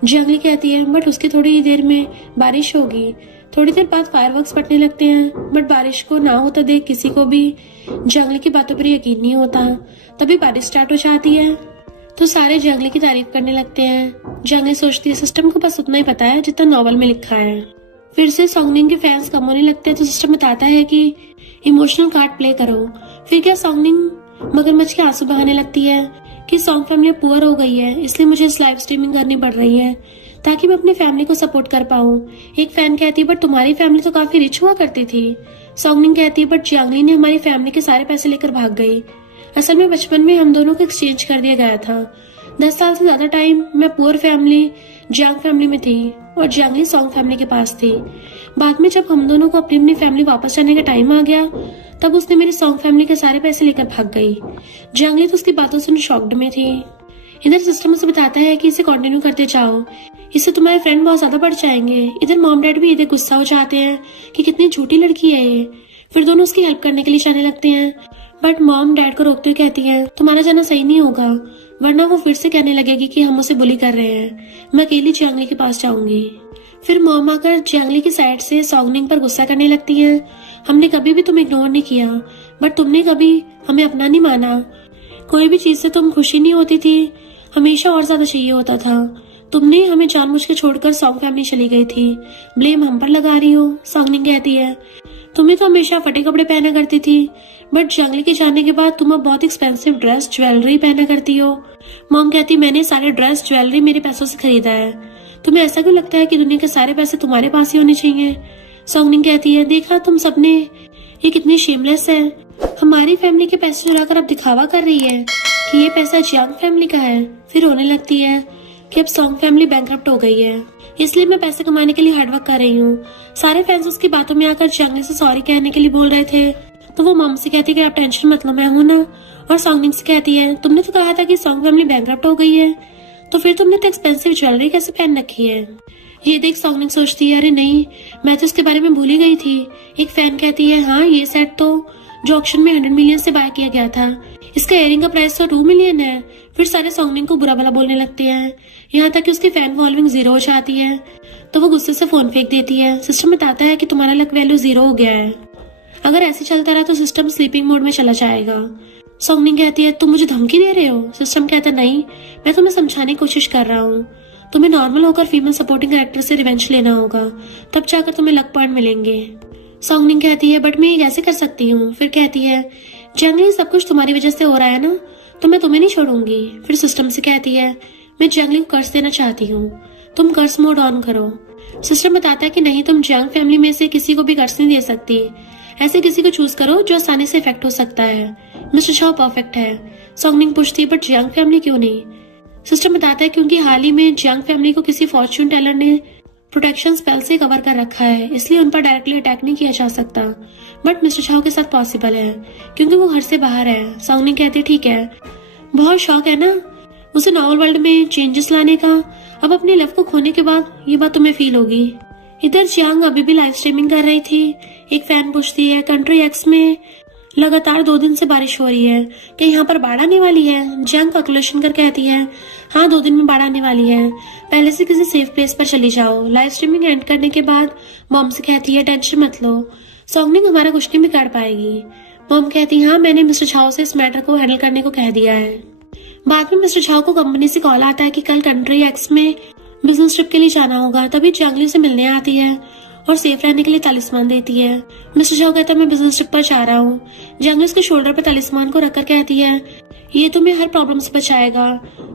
जंगली कहती है बट उसकी थोड़ी देर में बारिश होगी। थोड़ी देर बाद फायरवर्क्स फटने लगते हैं, बट बारिश को ना होता देख किसी को भी जंगली की बातों पर यकीन नहीं होता। तभी बारिश स्टार्ट हो जाती है। तो सारे जंगली की तारीफ करने लगते हैं। जंगली सोचती है सिस्टम को बस उतना ही पता है जितना नॉवल में लिखा है। फिर से सॉन्गनिंग के फैंस कम होने लगते हैं तो सिस्टम बताता है कि इमोशनल कार्ड प्ले करो। फिर क्या सॉन्गनिंग मगरमच्छ के आंसू बहाने लगती है कि सॉन्ग फैमिली पुअर हो गई है, इसलिए मुझे इस लाइव स्ट्रीमिंग करनी पड़ रही है ताकि मैं अपनी फैमिली को सपोर्ट कर पाऊँ। एक फैन कहती है बट तुम्हारी फैमिली तो काफी रिच हुआ करती थी। सॉन्गनिंग कहती है बट जियांगली ने हमारी फैमिली के सारे पैसे लेकर भाग गई। असल में बचपन में हम दोनों को एक्सचेंज कर दिया गया था। 10 साल से ज्यादा टाइम मैं पुअर फैमिली जियांग फैमिली में थी और जियांगली सॉन्ग फैमिली के पास थी। बाद में जब हम दोनों को अपनी अपनी फैमिली वापस जाने का टाइम आ गया तब उसने मेरी सॉन्ग फैमिली के सारे पैसे लेकर भाग गई। जियांगली तो उसकी बातों से शॉक्ड में थी। इधर सिस्टम उसे बताता है कि इसे कंटिन्यू करते जाओ, इससे तुम्हारे फ्रेंड बहुत ज्यादा बढ़ जाएंगे। इधर मॉम डैड भी इधर गुस्सा हो जाते हैं कि कितनी झूठी लड़की है ये। फिर दोनों उसकी हेल्प करने के लिए जाने लगते हैं बट मॉम डैड को रोकते हुए कहती है तुम्हारा जाना सही नहीं होगा, वरना वो फिर से कहने लगेगी कि हम उसे बुली कर रहे हैं। मैं अकेली जियांगली के पास जाऊंगी। फिर मॉम आकर जियांगली की साइड से सॉन्गनिंग पर गुस्सा करने लगती है। हमने कभी भी तुम्हें इग्नोर नहीं किया बट तुमने कभी हमें अपना नहीं माना। कोई भी चीज से तुम खुशी नहीं होती थी, हमेशा और ज्यादा चाहिए होता था। तुमने हमें जानबूझ के छोड़कर सॉन्ग फैमिली चली गई थी, ब्लेम हम पर लगा रही हो। सॉन्गनिंग कहती है तुम्हें तो हमेशा फटे कपड़े पहना करती थी बट जियांगली के जाने के बाद तुम अब बहुत एक्सपेंसिव ड्रेस ज्वेलरी पहना करती हो। मॉम कहती मैंने सारे ड्रेस ज्वेलरी मेरे पैसों से खरीदा है, तुम्हें ऐसा क्यों लगता है कि दुनिया के सारे पैसे तुम्हारे पास ही होने चाहिए। सॉन्गनिंग कहती है देखा तुम सबने, ये कितनी शेमलेस है, हमारी फैमिली के पैसे चुराकर अब दिखावा कर रही है कि ये पैसा जियांग फैमिली का है। फिर रोने लगती है कि अब सॉन्ग फैमिली बैंकरप्ट हो गई है, इसलिए मैं पैसे कमाने के लिए हार्डवर्क कर रही हूँ। सारे फैंस उसकी बातों में आकर जियांगली से सॉरी कहने के लिए बोल रहे थे तो वो मॉम से कहती है कि आप टेंशन मत लो, मैं हूं ना। और सॉन्गनिंग से कहती है तुमने तो कहा था कि सॉन्ग फैमिली बैंकरप्ट हो गई है, तो फिर तुमने तो एक्सपेंसिव ज्वेलरी कैसे पहन रखी है। ये देख सॉन्गनिंग सोचती है अरे नहीं, मैं तो इसके बारे में भूल ही गई थी। एक फैन कहती है हाँ ये सेट तो जो ऑक्शन में 100 मिलियन से बाय किया गया था, इसका इयरिंग का प्राइस तो 2 मिलियन है। फिर सारे सॉन्गनिंग को बुरा भला बोलने लगते हैं, यहाँ तक कि उसकी फैन फॉलोइंग 0 हो जाती है तो वो गुस्से से फोन फेंक देती है। सिस्टम बताता है कि तुम्हारा लक वैल्यू 0 हो गया है, अगर ऐसे चलता रहा तो सिस्टम स्लीपिंग मोड में चला जाएगा। सॉन्गनिंग कहती है तुम मुझे धमकी दे रहे हो। सिस्टम कहता है नहीं, मैं तुम्हें समझाने की कोशिश कर रहा हूँ, तुम्हें नॉर्मल होकर फीमेल सपोर्टिंग कैरेक्टर से रिवेंज लेना होगा, तब जाकर तुम्हें लक पॉइंट मिलेंगे। सॉन्गनिंग कहती है बट मैं ये कैसे कर सकती हूँ। फिर कहती है जियांगली सब कुछ तुम्हारी वजह से हो रहा है ना, तो मैं तुम्हें नहीं छोड़ूंगी। फिर सिस्टम से कहती है मैं जियांगली को कर्ज देना चाहती हूँ, तुम कर्ज मोड ऑन करो। सिस्टम बताता है कि नहीं, तुम जियांग फैमिली में से किसी को भी कर्ज नहीं दे सकती, ऐसे किसी को चूज करो जो आसानी से इफेक्ट हो सकता है। मिस्टर शाओ परफेक्ट है। सॉन्गनिंग पूछती है बट जियांग फैमिली क्यों नहीं। सिस्टम बताता है क्योंकि हाल ही में जियांग फैमिली को किसी फॉर्च्यून टेलर ने प्रोटेक्शन स्पेल से कवर कर रखा है, इसलिए उन पर डायरेक्टली अटैक नहीं किया जा सकता। बट मिस्टर शाओ के साथ पॉसिबल है क्योंकि वो घर से बाहर है। सॉन्गनिंग कहती है ठीक है, बहुत शौक है ना उसे नॉवल वर्ल्ड में चेंजेस लाने का, अब अपने लव को खोने के बाद ये बात तुम्हें फील होगी। इधर जियांग अभी भी लाइव स्ट्रीमिंग कर रही थी। एक फैन पूछती है कंट्री एक्स में लगातार 2 दिन से बारिश हो रही है, क्या यहाँ पर बाढ़ आने वाली है। जियांग कैलकुलेशन कर कहती है हाँ 2 दिन में बाढ़ आने वाली है, पहले से किसी सेफ प्लेस पर चली जाओ। लाइव स्ट्रीमिंग एंड करने के बाद मॉम से कहती है टेंशन मत लो, सॉन्गनिंग हमारा कुछ नहीं बिगाड़ पाएगी। मॉम कहती है हाँ मैंने मिस्टर झाओ से इस मैटर को हैंडल करने को कह दिया है। बाद में मिस्टर झाओ को कंपनी से कॉल आता है कि कल कंट्री एक्स में बिजनेस ट्रिप के लिए जाना होगा, तभी जियांगली से मिलने आती है और सेफ रहने के लिए तालिस्मान देती है। मिस्टर झाओ कहता है मैं बिजनेस ट्रिप पर जा रहा हूँ। जियांगली उसके शोल्डर पर तालिस्मान को रखकर कहती है ये तुम्हें हर प्रॉब्लम से बचाएगा।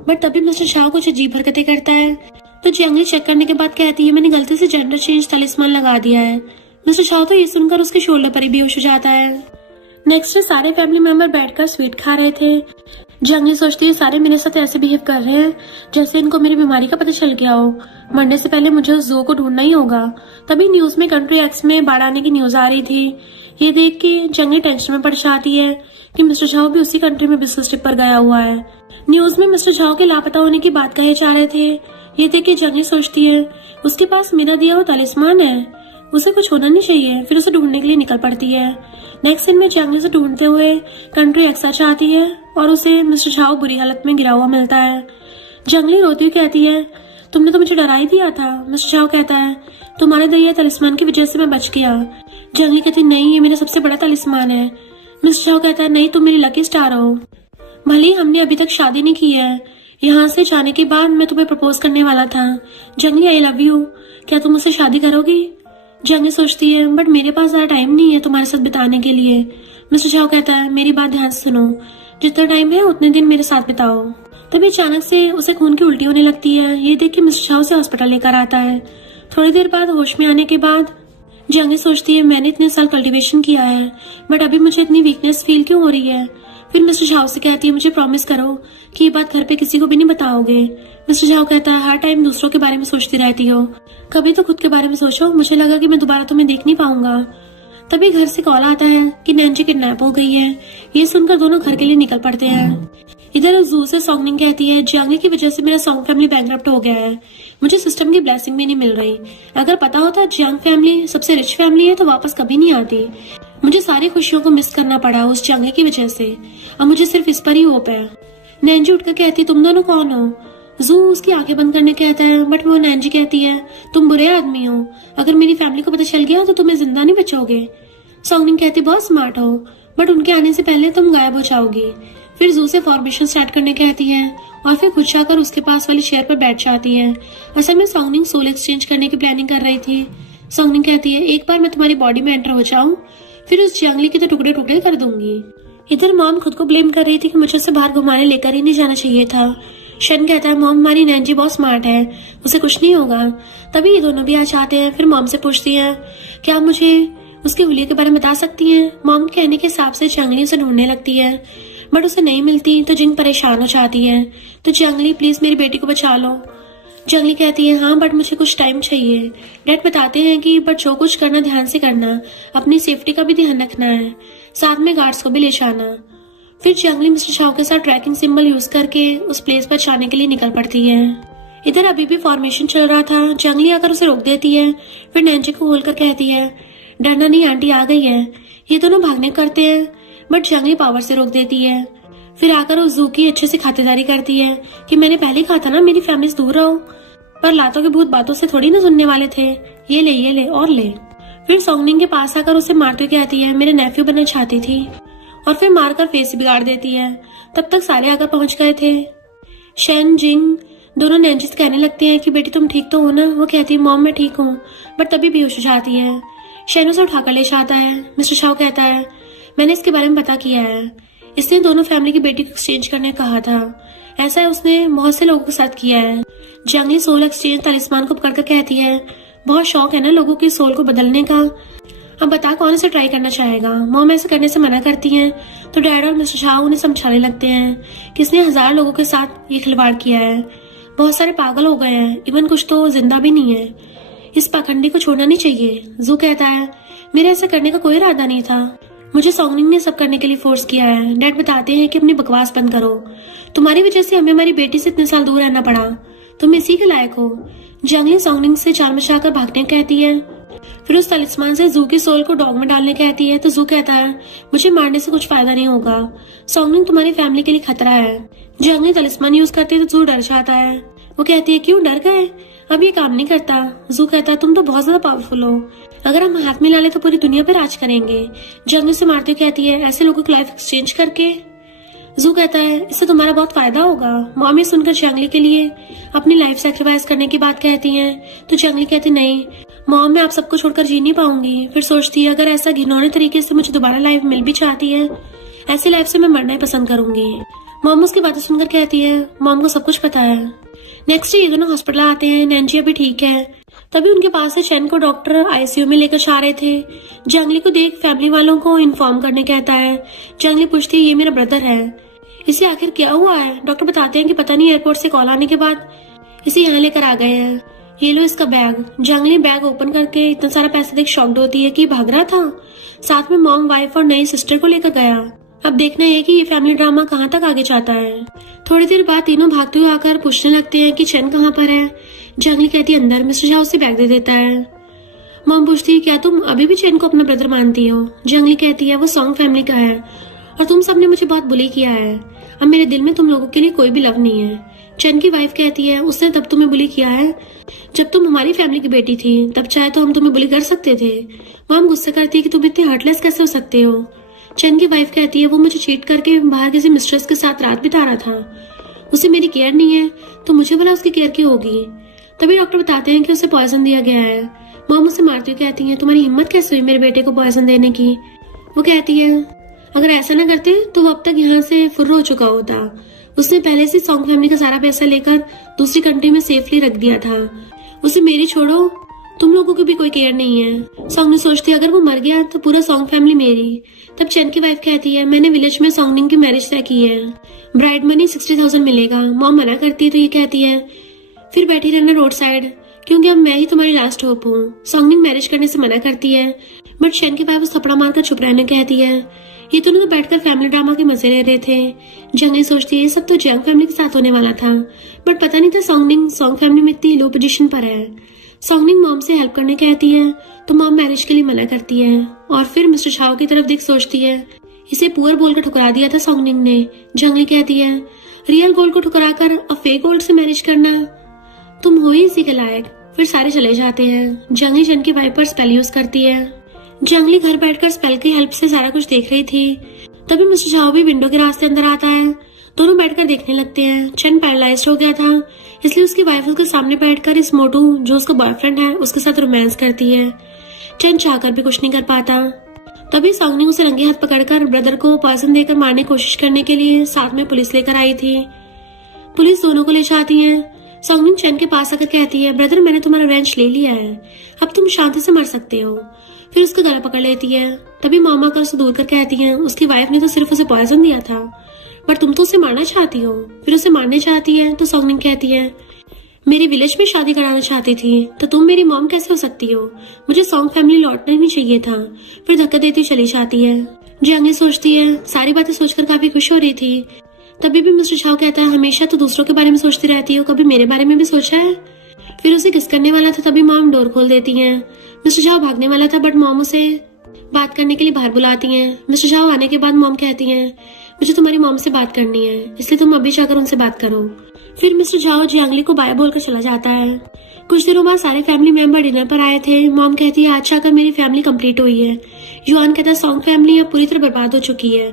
बट तभी मिस्टर झाओ कुछ अजीब हरकतें करता है तो जियांगली चेक करने के बाद कहती है मैंने गलती से जेंडर चेंज तालिस्मान लगा दिया है। मिस्टर झाओ तो ये सुनकर उसके शोल्डर पर ही बेहोश हो जाता है। नेक्स्ट डे सारे फैमिली मेंबर बैठकर स्वीट खा रहे थे। जियांगली सोचती है सारे मेरे साथ ऐसे बिहेव कर रहे हैं जैसे इनको मेरी बीमारी का पता चल गया हो, मरने से पहले मुझे उस जू को ढूंढना ही होगा। तभी न्यूज में कंट्री एक्स में बाढ़ आने की न्यूज आ रही थी। ये देख के जियांगली टेंशन में पड़ जाती है कि मिस्टर झाओ भी उसी कंट्री में बिजनेस ट्रिप पर गया हुआ है। न्यूज में मिस्टर झाओ के लापता होने की बात कहे जा रहे थे। ये देख के जियांगली सोचती है उसके पास मेरा दिया हुआ तालिस्मान है, उसे कुछ होना नहीं चाहिए। फिर उसे ढूंढने के लिए निकल पड़ती है। नेक्स्ट सीन में जियांगली से ढूंढते हुए कंट्री एक्स आ जाती है और उसे मिस्टर झाओ बुरी हालत में गिरा हुआ मिलता है। जियांगली रोती हुई कहती है तुमने तो मुझे डरा ही दिया था। मिस्टर झाओ कहता है तुम्हारे दिए तालिस्मान की वजह से मैं बच गया। जियांगली कहती नहीं, ये मेरा सबसे बड़ा तालिस्मान है। मिस्टर झाओ कहता है नहीं, तुम मेरी लकी स्टार हो, भले ही हमने अभी तक शादी नहीं की है, यहाँ से जाने के बाद मैं तुम्हें प्रपोज करने वाला था। जंगली आई लव यू, क्या तुम मुझसे शादी करोगी? जंगली सोचती है बट मेरे पास ज़्यादा टाइम नहीं है तुम्हारे साथ बिताने के लिए। मिस्टर झाओ कहता है मेरी बात ध्यान से सुनो, जितना टाइम है उतने दिन मेरे साथ बिताओ। तभी अचानक से उसे खून की उल्टी होने लगती है। ये देख के मिस्टर झाओ से हॉस्पिटल लेकर आता है। थोड़ी देर बाद होश में आने के बाद जंगली सोचती है मैंने इतने साल कल्टीवेशन किया है बट अभी मुझे इतनी वीकनेस फील क्यों हो रही है। फिर मिस्टर झाओ से कहती है मुझे प्रॉमिस करो कि ये बात घर पे किसी को भी नहीं बताओगे। मिस्टर झाओ कहता है हर टाइम दूसरों के बारे में सोचती रहती हो, कभी तो खुद के बारे में सोचो। मुझे लगा कि मैं दोबारा तुम्हें देख नहीं पाऊंगा। तभी घर से कॉल आता है कि नैन्जी किडनैप हो गई है। ये सुनकर दोनों घर के लिए निकल पड़ते हैं। इधर जू से सॉन्गनिंग कहती है जंगली की वजह से मेरा सॉन्ग फैमिली बैंकरप्ट हो गया है, मुझे सिस्टम की ब्लेसिंग भी नहीं मिल रही। अगर पता होता जंग फैमिली सबसे रिच फैमिली है तो वापस कभी नहीं आती। मुझे सारी खुशियों को मिस करना पड़ा उस जंगली की वजह से। अब मुझे सिर्फ इस पर ही होप है। नैन्जी उठकर कहती तुम दोनों कौन हो? जू उसकी आंखें बंद करने कहता है बट वो नैन्जी कहती है तुम बुरे आदमी हो, अगर मेरी फैमिली को पता चल गया तो तुम्हें जिंदा नहीं बचोगे। सॉन्गनिंग कहती बहुत स्मार्ट हो बट उनके आने से पहले तुम गायब हो जाओगी। फिर जू से फॉर्मेशन स्टार्ट करने कहती है और फिर खुद जाकर उसके पास वाली चेयर पर बैठ जाती है। असल में सॉन्गनिंग सोल एक्सचेंज करने की प्लानिंग कर रही थी। सॉन्गनिंग कहती है एक बार मैं तुम्हारी बॉडी में एंटर हो जाऊं फिर उस जंगली के तो टुकड़े टुकड़े कर दूंगी। इधर मॉम खुद को ब्लेम कर रही थी कि मुझे उसे बाहर घुमाने लेकर ही नहीं जाना चाहिए था। शन कहता है मॉम हमारी नैन्जी बहुत स्मार्ट है, उसे कुछ नहीं होगा। तभी ये दोनों भी आ जाते हैं। फिर मॉम से पूछती है क्या आप मुझे उसके हुलिये के बारे में बता सकती हैं? मॉम के कहने के हिसाब से जंगली उसे ढूंढने लगती है बट उसे नहीं मिलती तो जिंग परेशान हो जाती है। तो जंगली प्लीज मेरी बेटी को बचा लो। जंगली कहती है हाँ बट मुझे कुछ टाइम चाहिए। डैड बताते हैं कि बट जो कुछ करना ध्यान से करना, अपनी सेफ्टी का भी ध्यान रखना है, साथ में गार्ड्स को भी ले जाना। फिर जंगली मिस्टर झाओ के साथ ट्रैकिंग सिंबल यूज करके उस प्लेस पर जाने के लिए निकल पड़ती है। इधर अभी भी फॉर्मेशन चल रहा था। जंगली आकर उसे रोक देती है। फिर नैन्जी को खोलकर कहती है डरना नहीं आंटी आ गई है। ये दोनों भागने करते हैं बट जंगली पावर से रोक देती है। फिर आकर उस जू की अच्छे से खातिरदारी करती है कि मैंने पहले कहा था ना मेरी फैमिली से दूर रहो, पर लातों के भूत बातों से थोड़ी ना सुनने वाले थे। ये ले और ले। फिर सॉन्गनिंग के पास आकर उसे मारते हुए कहती है मेरे नेफ्यू बनना चाहती थी, और फिर मारकर फेस बिगाड़ देती है। तब तक सारे आकर पहुंच गए थे। शेन जिंग दोनों नैन्जी से कहने लगते हैं कि बेटी तुम ठीक तो हो ना? वो कहती है मॉम मैं ठीक हूँ, बट तभी बेहोश हो जाती है। शेन उसे उठाकर ले जाता है। मिस्टर झाओ कहता है मैंने इसके बारे में पता किया है, इसने दोनों फैमिली की बेटी को एक्सचेंज करने कहा था। ऐसा उसने बहुत से लोगों के साथ किया है। जंगली सोल एक्सचेंज तलिस्मान को पकड़कर कहती है बहुत शौक है ना लोगों की सोल को बदलने का, अब बता कौन इसे ट्राई करना चाहेगा। मॉम ऐसे करने से मना करती हैं तो डैड और मिस्टर झाओ उन्हें समझाने लगते हैं कि इसने 1000 लोगों के साथ ये खिलवाड़ किया है, बहुत सारे पागल हो गए हैं, इवन कुछ तो जिंदा भी नहीं है। इस पाखंडी को छोड़ना नहीं चाहिए। जू कहता है मेरे ऐसा करने का कोई इरादा नहीं था, मुझे सॉन्गनिंग ने सब करने के लिए फोर्स किया है। डैड बताते हैं कि अपनी बकवास बंद करो, तुम्हारी वजह से हमें हमारी बेटी से इतने साल दूर रहना पड़ा, तुम इसी के लायक हो। जंगली सॉन्गनिंग से जान बचाकर भागने कहती है। फिर उस तलिस्मान से जू की सोल को डॉग में डालने कहती है। तो जू कहता है मुझे मारने से कुछ फायदा नहीं होगा, सॉन्गनिंग तुम्हारी फैमिली के लिए खतरा है। जंगली तलिस्मान यूज करते तो जू डर जाता है। वो कहती है क्यों डर गए, अब ये काम नहीं करता। जू कहता है तुम तो बहुत ज्यादा पावरफुल हो, अगर हम हाथ मिला ले तो पूरी दुनिया पर राज करेंगे। जंगली से मारते हुए कहती है ऐसे लोगों की लाइफ एक्सचेंज करके। जू कहता है इससे तुम्हारा बहुत फायदा होगा। मॉमी सुनकर जंगली के लिए अपनी लाइफ सेक्रीफाइस करने की बात कहती हैं। तो जंगली कहती नहीं मॉम मैं आप सबको छोड़कर जी नहीं पाऊंगी। फिर सोचती है अगर ऐसा घिनौने तरीके से मुझे दोबारा लाइफ मिल भी चाहती है, ऐसी लाइफ से मैं मरना ही पसंद करूंगी। मॉम उसकी बातें सुनकर कहती है मॉम को सब कुछ पता है। नेक्स्ट डे ये दोनों हॉस्पिटल आते हैं। नैन्जी अभी ठीक है। तभी उनके पास से चैन को डॉक्टर आईसीयू में लेकर जा रहे थे। जंगली को देख फैमिली वालों को इन्फॉर्म करने कहता है। जंगली पूछती है ये मेरा ब्रदर है, इसे आखिर क्या हुआ है? डॉक्टर बताते हैं कि पता नहीं एयरपोर्ट से कॉल आने के बाद इसे यहाँ लेकर आ गए हैं। ये लो इसका बैग। जंगली बैग ओपन करके इतना सारा पैसा देख शॉक्ड होती है कि भाग रहा था, साथ में मॉम वाइफ और नई सिस्टर को लेकर गया। अब देखना है कि ये फैमिली ड्रामा कहाँ तक आगे जाता है। थोड़ी देर बाद तीनों भागते हुए आकर पूछने लगते हैं कि चैन कहाँ पर है। जंगली कहती है अंदर। मिस्टर झाओ उसे बैग दे देता है। मॉम पूछती है क्या तुम अभी भी चैन को अपना ब्रदर मानती हो? जंगली कहती है वो सॉन्ग फैमिली का है और तुम सबने मुझे बहुत बुली किया है, अब मेरे दिल में तुम लोगों के लिए कोई भी लव नहीं है। चैन की वाइफ कहती है उसने तब तुम्हें बुली किया है जब तुम हमारी फैमिली की बेटी थी, तब चाहे तो हम तुम्हें बुली कर सकते थे। मॉम गुस्सा करती है कि तुम इतने हर्टलेस कैसे हो सकते हो। चैन की वाइफ कहती है वो मुझे चीट करके बाहर किसी मिस्ट्रेस के साथ रात बिता रहा था। उसे मेरी केयर नहीं है तो मुझे भला उसकी केयर क्यों होगी। तभी डॉक्टर बताते हैं कि उसे पॉइजन दिया गया है। मॉम उसे मारती हुई कहती है, तुम्हारी हिम्मत कैसे हुई मेरे बेटे को पॉइजन देने की। वो कहती है, अगर ऐसा ना करते तो वो अब तक यहाँ से फुर्र हो चुका होता। उसने पहले से सॉन्ग फैमिली का सारा पैसा लेकर दूसरी कंट्री में सेफली रख दिया था। उसे मेरी छोड़ो, तुम लोगों की भी कोई केयर नहीं है। सॉन्ग ने सोचती है, अगर वो मर गया तो पूरा सॉन्ग फैमिली मेरी। तब चैन की वाइफ कहती है, मैंने विलेज में सॉन्गनिंग की मैरिज तय की है, ब्राइड मनी 60,000 मिलेगा। मॉम मना करती है तो ये कहती है, फिर बैठी रहना रोड साइड, क्योंकि अब मैं ही तुम्हारी लास्ट होप हूँ। सॉन्गनिंग मैरिज करने से मना करती है, बट चैन की वाइफ उस थपड़ा मारकर चुप रहने कहती है। ये दोनों तो बैठकर फैमिली ड्रामा के मजे ले रहे थे। जंग सोचती है, ये सब तो जंग फैमिली के साथ होने वाला था, बट पता नहीं था सॉन्गनिंग सॉन्ग फैमिली में इतनी लो पोजीशन पर है। सॉन्गनिंग मॉम से हेल्प करने कहती है तो मॉम मैरिज के लिए मना करती है और फिर मिस्टर झाओ की तरफ देख सोचती है, इसे पुअर बोलकर ठुकरा दिया था सॉन्गनिंग ने। जंगली कहती है, रियल गोल्ड को ठुकराकर अब फेक गोल्ड से मैरिज करना, तुम हो ही इसी के लायक। फिर सारे चले जाते हैं। जंगली जन की वाइफ पर स्पेल यूज करती है। जंगली घर बैठकर स्पेल की हेल्प से सारा कुछ देख रही थी। तभी मिस्टर झाओ भी विंडो के रास्ते अंदर आता है। दोनों बैठकर देखने लगते हैं। चन पैरालाइज्ड हो गया था, इसलिए उसकी वाइफ उसके सामने बैठकर इस मोटू जो उसका बॉयफ्रेंड है उसके साथ रोमांस करती है। चन चाहकर भी कुछ नहीं कर पाता। तभी सॉन्गनिंग उसे रंगे हाथ पकड़कर ब्रदर को पॉइजन देकर मारने की कोशिश करने के लिए साथ में पुलिस लेकर आई थी। पुलिस दोनों को ले जाती है। सॉन्गनिंग चैन के पास आकर कहती है, ब्रदर मैंने तुम्हारा रेंच ले लिया है, अब तुम शांति से मर सकते हो। फिर उसका गला पकड़ लेती है। तभी मामा कर उसे दूर कर कहती है, उसकी वाइफ ने तो सिर्फ उसे पॉइजन दिया था, बट तुम तो उसे मारना चाहती हो। फिर उसे मारने चाहती है तो सॉन्गनिंग कहती है, मेरी विलेज में शादी कराना चाहती थी तो तुम मेरी मॉम कैसे हो सकती हो, मुझे सॉन्ग फैमिली लौटना ही नहीं चाहिए था। फिर धक्का देती चली जाती है। जंगली सोचती है, सारी बातें सोचकर काफी खुश हो रही थी। तभी भी मिस्टर झाओ कहता है, हमेशा तो दूसरों के बारे में सोचती रहती हो, कभी मेरे बारे में भी सोचा है। फिर उसे किस करने वाला था तभी मॉम डोर खोल देती है। मिस्टर झाओ भागने वाला था, बट मॉम उसे बात करने के लिए बाहर बुलाती हैं। मिस्टर झाओ आने के बाद मॉम कहती हैं, मुझे तुम्हारी मॉम से बात करनी है, इसलिए तुम अभी जाकर उनसे बात करो। फिर मिस्टर झाओ जंगली को बाय बोलकर चला जाता है। कुछ दिनों बाद सारे फैमिली मेंबर डिनर पर आए थे। मॉम कहती है, आज आकर मेरी फैमिली कंप्लीट हुई है। युआन कहता है, सॉन्ग फैमिली अब पूरी तरह बर्बाद हो चुकी है,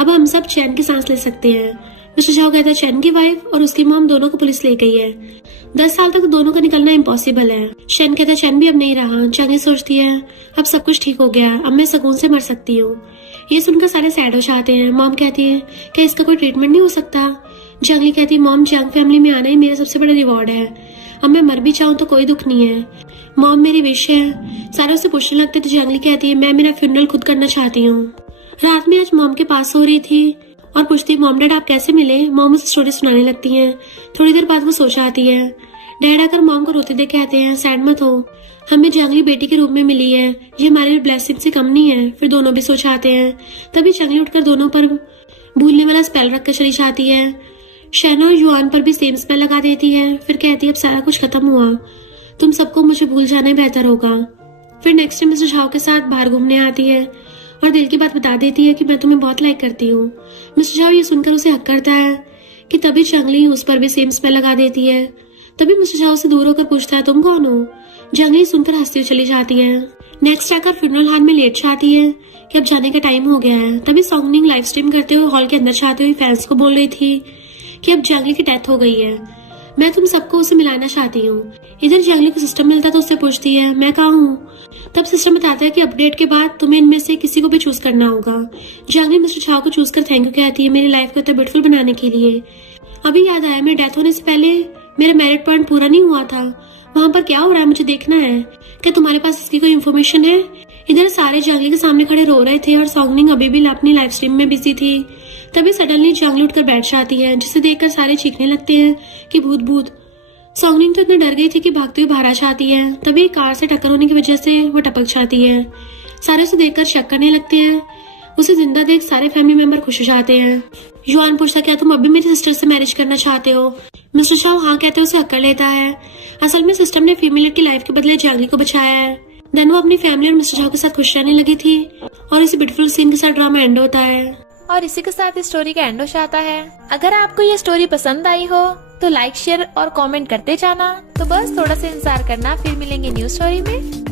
अब हम सब चैन की सांस ले सकते हैं। मिस्टर झाओ कहता है, चैन की वाइफ और उसकी मॉम दोनों को पुलिस ले गई है, 10 साल तक दोनों का निकलना इम्पॉसिबल है। चैन कहता है, चैन भी अब नहीं रहा। जंगी सोचती है, अब सब कुछ ठीक हो गया, अब मैं सुकून से मर सकती हूँ। ये सुनकर सारे सैड हो जाते हैं। मॉम कहती है, क्या इसका कोई ट्रीटमेंट नहीं हो सकता। जंगली कहती है, मॉम जंग फैमिली में आना ही मेरा सबसे बड़ा रिवॉर्ड है, अब मैं मर भी चाहूँ तो कोई दुख नहीं है, मॉम मेरी विश है। सारे उसे पूछने लगते तो जंगली कहती है, मैं मेरा फ्यूनरल खुद करना चाहती हूँ। रात में आज मॉम के पास सो रही थी और पूछती है, मॉम डैड आप कैसे मिले। मॉम उसे स्टोरी सुनाने लगती है। थोड़ी देर बाद वो सो जाती है। डैड आकर मॉम को रोते देख कहते हैं, सैड मत हो, हमें जंगली बेटी के रूप में मिली है, ये हमारे लिए ब्लेसिंग से कम नहीं है। फिर दोनों भी सो जाते हैं। तभी जंगली उठकर दोनों पर भूलने वाला स्पेल रखकर चली जाती है। शैनो और युआन पर भी सेम स्पेल लगा देती है। फिर कहती है, अब सारा कुछ खत्म हुआ, तुम सबको मुझे भूल जाना ही बेहतर होगा। फिर नेक्स्ट टाइम मिस्टर झाओ के साथ बाहर घूमने आती है और दिल की बात बता देती है कि मैं तुम्हें बहुत लाइक करती हूँ। मिस्टर झाओ ये सुनकर उसे हक करता है कि तभी जंगली उस पर भी सेम स्पेल लगा देती है। तभी मिस्टर झाओ से दूर होकर पूछता है, तुम कौन हो। जंगली सुनकर हंसती हुई चली जाती है। नेक्स्ट आकर फ्यूनरल हॉल में लेट जाती है कि अब जाने का टाइम हो गया है। तभी सॉन्गनिंग लाइव स्ट्रीम करते हुए हॉल के अंदर जाते हुए फैंस को बोल रही थी कि अब जंगली की डेथ हो गई है, मैं तुम सबको उसे मिलाना चाहती हूँ। इधर जंगली को सिस्टम मिलता तो उससे पूछती है, मैं कहाँ हूँ। तब सिस्टम बताता है कि अपडेट के बाद तुम्हें इनमें से किसी को भी चूज करना होगा। जंगली मिस्टर झाओ को चूज कर थैंक यू कहती है मेरी लाइफ को इतना ब्यूटीफुल बनाने के लिए। अभी याद आया, मेरी डेथ होने से पहले मेरा मैरिड पॉइंट पूरा नहीं हुआ था, वहाँ पर क्या हो रहा है मुझे देखना है, क्या तुम्हारे पास इसकी कोई इन्फॉर्मेशन है। इधर सारे जंगली के सामने खड़े रो रहे थे और सॉन्गनिंग अभी भी अपनी लाइव स्ट्रीम में बिजी थी। तभी सडनली जंगली उठकर बैठ जाती है, जिसे देखकर सारे चीखने लगते हैं कि भूत भूत। सॉन्गनिंग तो इतना डर गई थी कि भागते हुए बाहर आ जाती है। तभी कार से टक्कर होने की वजह से वो टपक जाती है। सारे उसे देखकर शक करने लगते हैं। उसे जिंदा देख सारे फैमिली मेंबर खुश हो जाते हैं। युआन पूछता, क्या तुम अभी मेरी सिस्टर से मैरिज करना चाहते हो। मिस्टर झाओ हाँ कहते उसे हक कर लेता है। असल में सिस्टम ने फीमेल की लाइफ के बदले जंगली को बचाया है। देन वो अपनी फैमिली और मिस्टर झाओ के साथ खुश रहने लगी थी और इस ब्यूटीफुल सीन के साथ ड्रामा एंड होता है। और इसी के साथ इस स्टोरी का एंड हो जाता है। अगर आपको ये स्टोरी पसंद आई हो तो लाइक शेयर और कमेंट करते जाना। तो बस थोड़ा सा इंतजार करना, फिर मिलेंगे न्यू स्टोरी में।